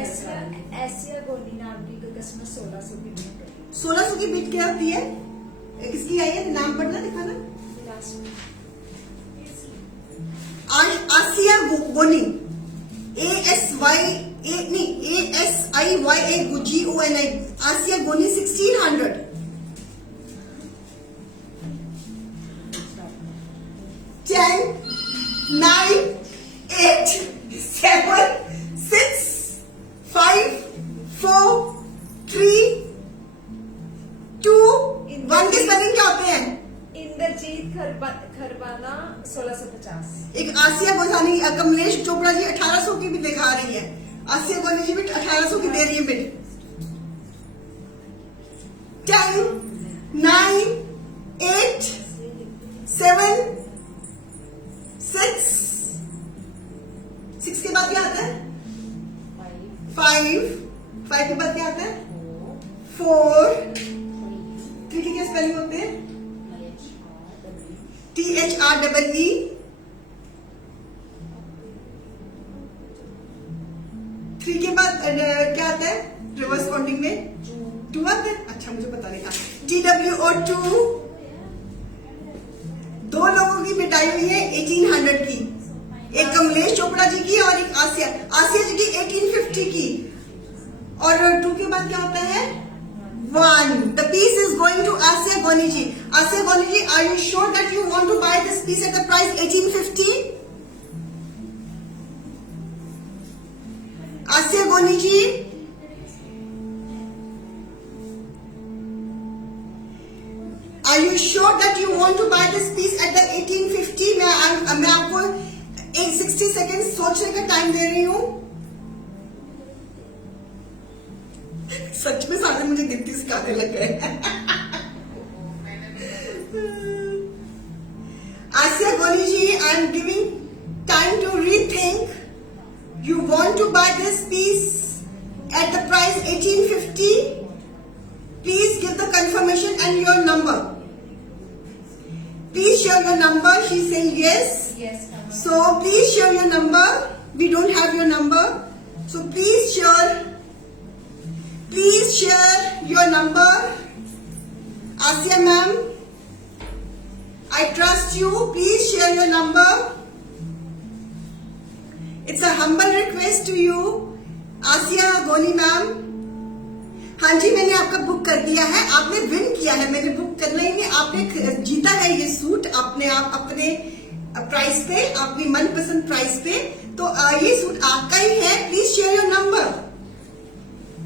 एसिया गोली नाम की कस्टमर 1600 की बिल करी. 1600 की बीट क्या होती है? किसकी आई है? नाम पढ़ना दिखाना. आसिया गोनी. ASIYA आसिया गोनी 1600. 10, 9, 8, 7, 6, 5, 4, 3, 2, 1 के स्पेलिंग क्या होते हैं? इंद्रजीत खरबाना 1650. एक आसिया गोसानी कमलेश चोपड़ा जी 1800 की भी दिखा रही है. आसिया गोनी जी भी 1800 की दे रही है बिल. 10, 9, 8, 7, 6. 6 के बाद क्या आता है? 5. 5 के बाद क्या आता है? 4. 3 के क्या स्पेलिंग होते हैं? THREE. 3 के बाद क्या आता है रिवर्स काउंटिंग में? 2 आता है. अच्छा मुझे पता नहीं था. TWO2. 2 लोगों की मिटाई हुई है 1800 की. एक कमलेश चोपड़ा जी की और एक आसिया जी की 1850 की. और 2 के बाद क्या होता है? 1. The piece is going to Asya Goni ji. Asya Goni ji, are you sure that you want to buy this piece at the price 1850? जी, are you sure that you want to buy this piece at the 1850? मैं आपको एक 60 second सोचने का time दे रही हूँ। सच में सारे मुझे गिनती सिखाने लग गए। Asiya Goli ji, I am giving time to rethink. You want to buy this piece at the price 1850? Please give the confirmation and your number. Please share your number. She's saying yes. Yes, ma'am. So please share your number. We don't have your number. So please share your number. Asiya ma'am, I trust you. Please share your number. It's a humble request to you, आसिया गोली ma'am. हाँ जी, मैंने आपका book कर दिया है. आपने win किया है, मैंने बुक करना ही नहीं, आपने जीता है ये सूट अपने आप अपने प्राइस पे, अपनी मनपसंद प्राइस पे. तो ये सूट आपका ही है. Please share your number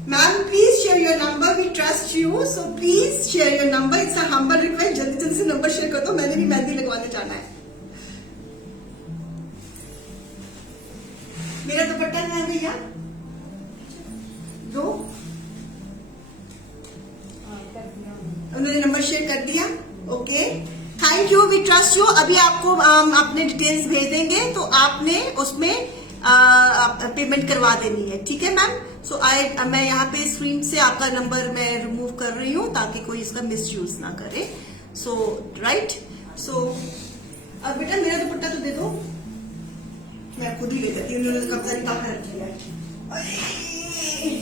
ma'am, please share your number. We trust you, so please share your number. It's a humble request. जल्दी जल्दी से नंबर शेयर कर दो, मैंने भी मेहंदी लगवाने जाना है. मेरा दुपट्टा है भैया, दो. उन्होंने नंबर शेयर कर दिया. Okay, thank you. We trust you. अभी आपको अपने डिटेल्स भेज देंगे, तो आपने उसमें पेमेंट करवा देनी है. ठीक है मैम. सो मैं यहाँ पे स्क्रीन से आपका नंबर मैं रिमूव कर रही हूँ ताकि कोई इसका मिसयूज ना करे. सो राइट. सो अब बेटा मेरा दुपट्टा तो दे दो, मैं खुद ही ले जाती हूँ. उन्होंने कब्जा निकाल रखी है.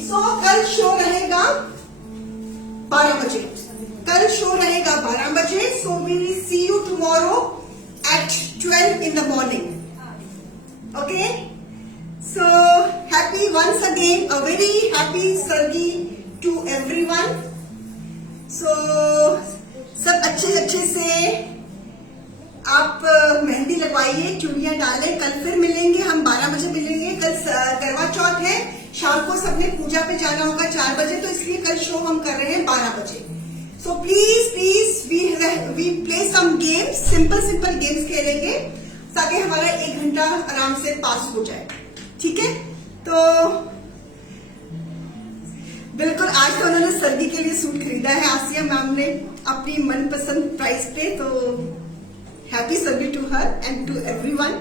सो कल शो रहेगा 12 बजे. कल शो रहेगा 12 बजे. So we will see you tomorrow at 12 in the morning. Okay. So happy once again, a very happy Sargi to everyone. So सब अच्छे से आप मेहंदी लगवाइए, चूड़ियां डालें. कल फिर मिलेंगे हम, 12 बजे मिलेंगे. कल करवा चौथ है, शाम को सबने पूजा पे जाना होगा 4 बजे, तो इसलिए कल शो हम कर रहे हैं 12 बजे. So please we play some games, simple games खेलेंगे ताकि हमारा 1 घंटा आराम से पास हो जाए. ठीक है. तो बिल्कुल आज तो उन्होंने सर्दी के लिए सूट खरीदा है आसिया मैम ने अपनी मनपसंद प्राइस पे. तो happy Sargi to her and to everyone.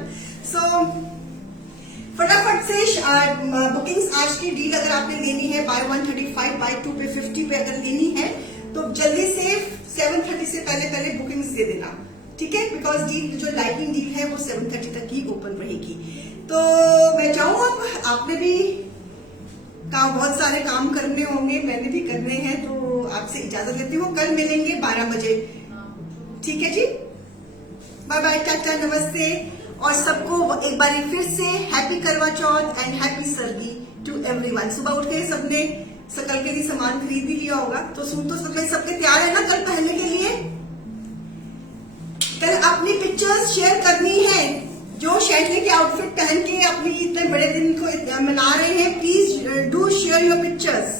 So फटाफट से बुकिंग्स आज की डील अगर आपने लेनी है बाय 135 बाय 2 पे 50 पे अगर लेनी है तो जल्दी से 7:30 से पहले बुकिंग्स दे देना. ठीक है. बिकॉज डील जो लाइटनिंग डील है वो 7:30 तक ही ओपन रहेगी. तो मैं चाहूँ अब आपने भी बहुत सारे काम करने होंगे, मैंने भी करने हैं, तो आपसे इजाजत लेती हूँ. कल मिलेंगे 12 बजे. ठीक है जी. बाय बाय, टाटा, नमस्ते. और सबको एक बार फिर से हैप्पी करवा चौथ and happy Sargi to everyone. सुबह उठ के सबने कल के लिए सामान खरीद ही लिया होगा, तो सूट तो सबके तैयार है ना कल पहनने के लिए. कल अपनी पिक्चर्स शेयर करनी है. जो शैटली के आउटफिट पहन के अपनी इतने बड़े दिन को मना रहे हैं, please do share your pictures.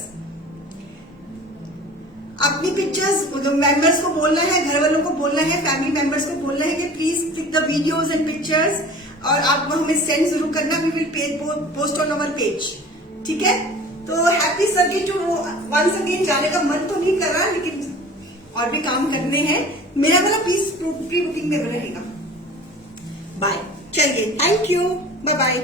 अपनी पिक्चर्स मेंबर्स को बोलना है, घर वालों को बोलना है, फैमिली मेंबर्स को बोलना है कि please click the videos and pictures, और आप हमें सेंड जरूर करना. We will post on our page. ठीक है. तो happy Sargi to once again. जाने का मन तो नहीं कर रहा, लेकिन और भी काम करने हैं. मेरा वाला पीस प्री बुकिंग में रहेगा. बाय. चलिए, थैंक यू. Bye bye.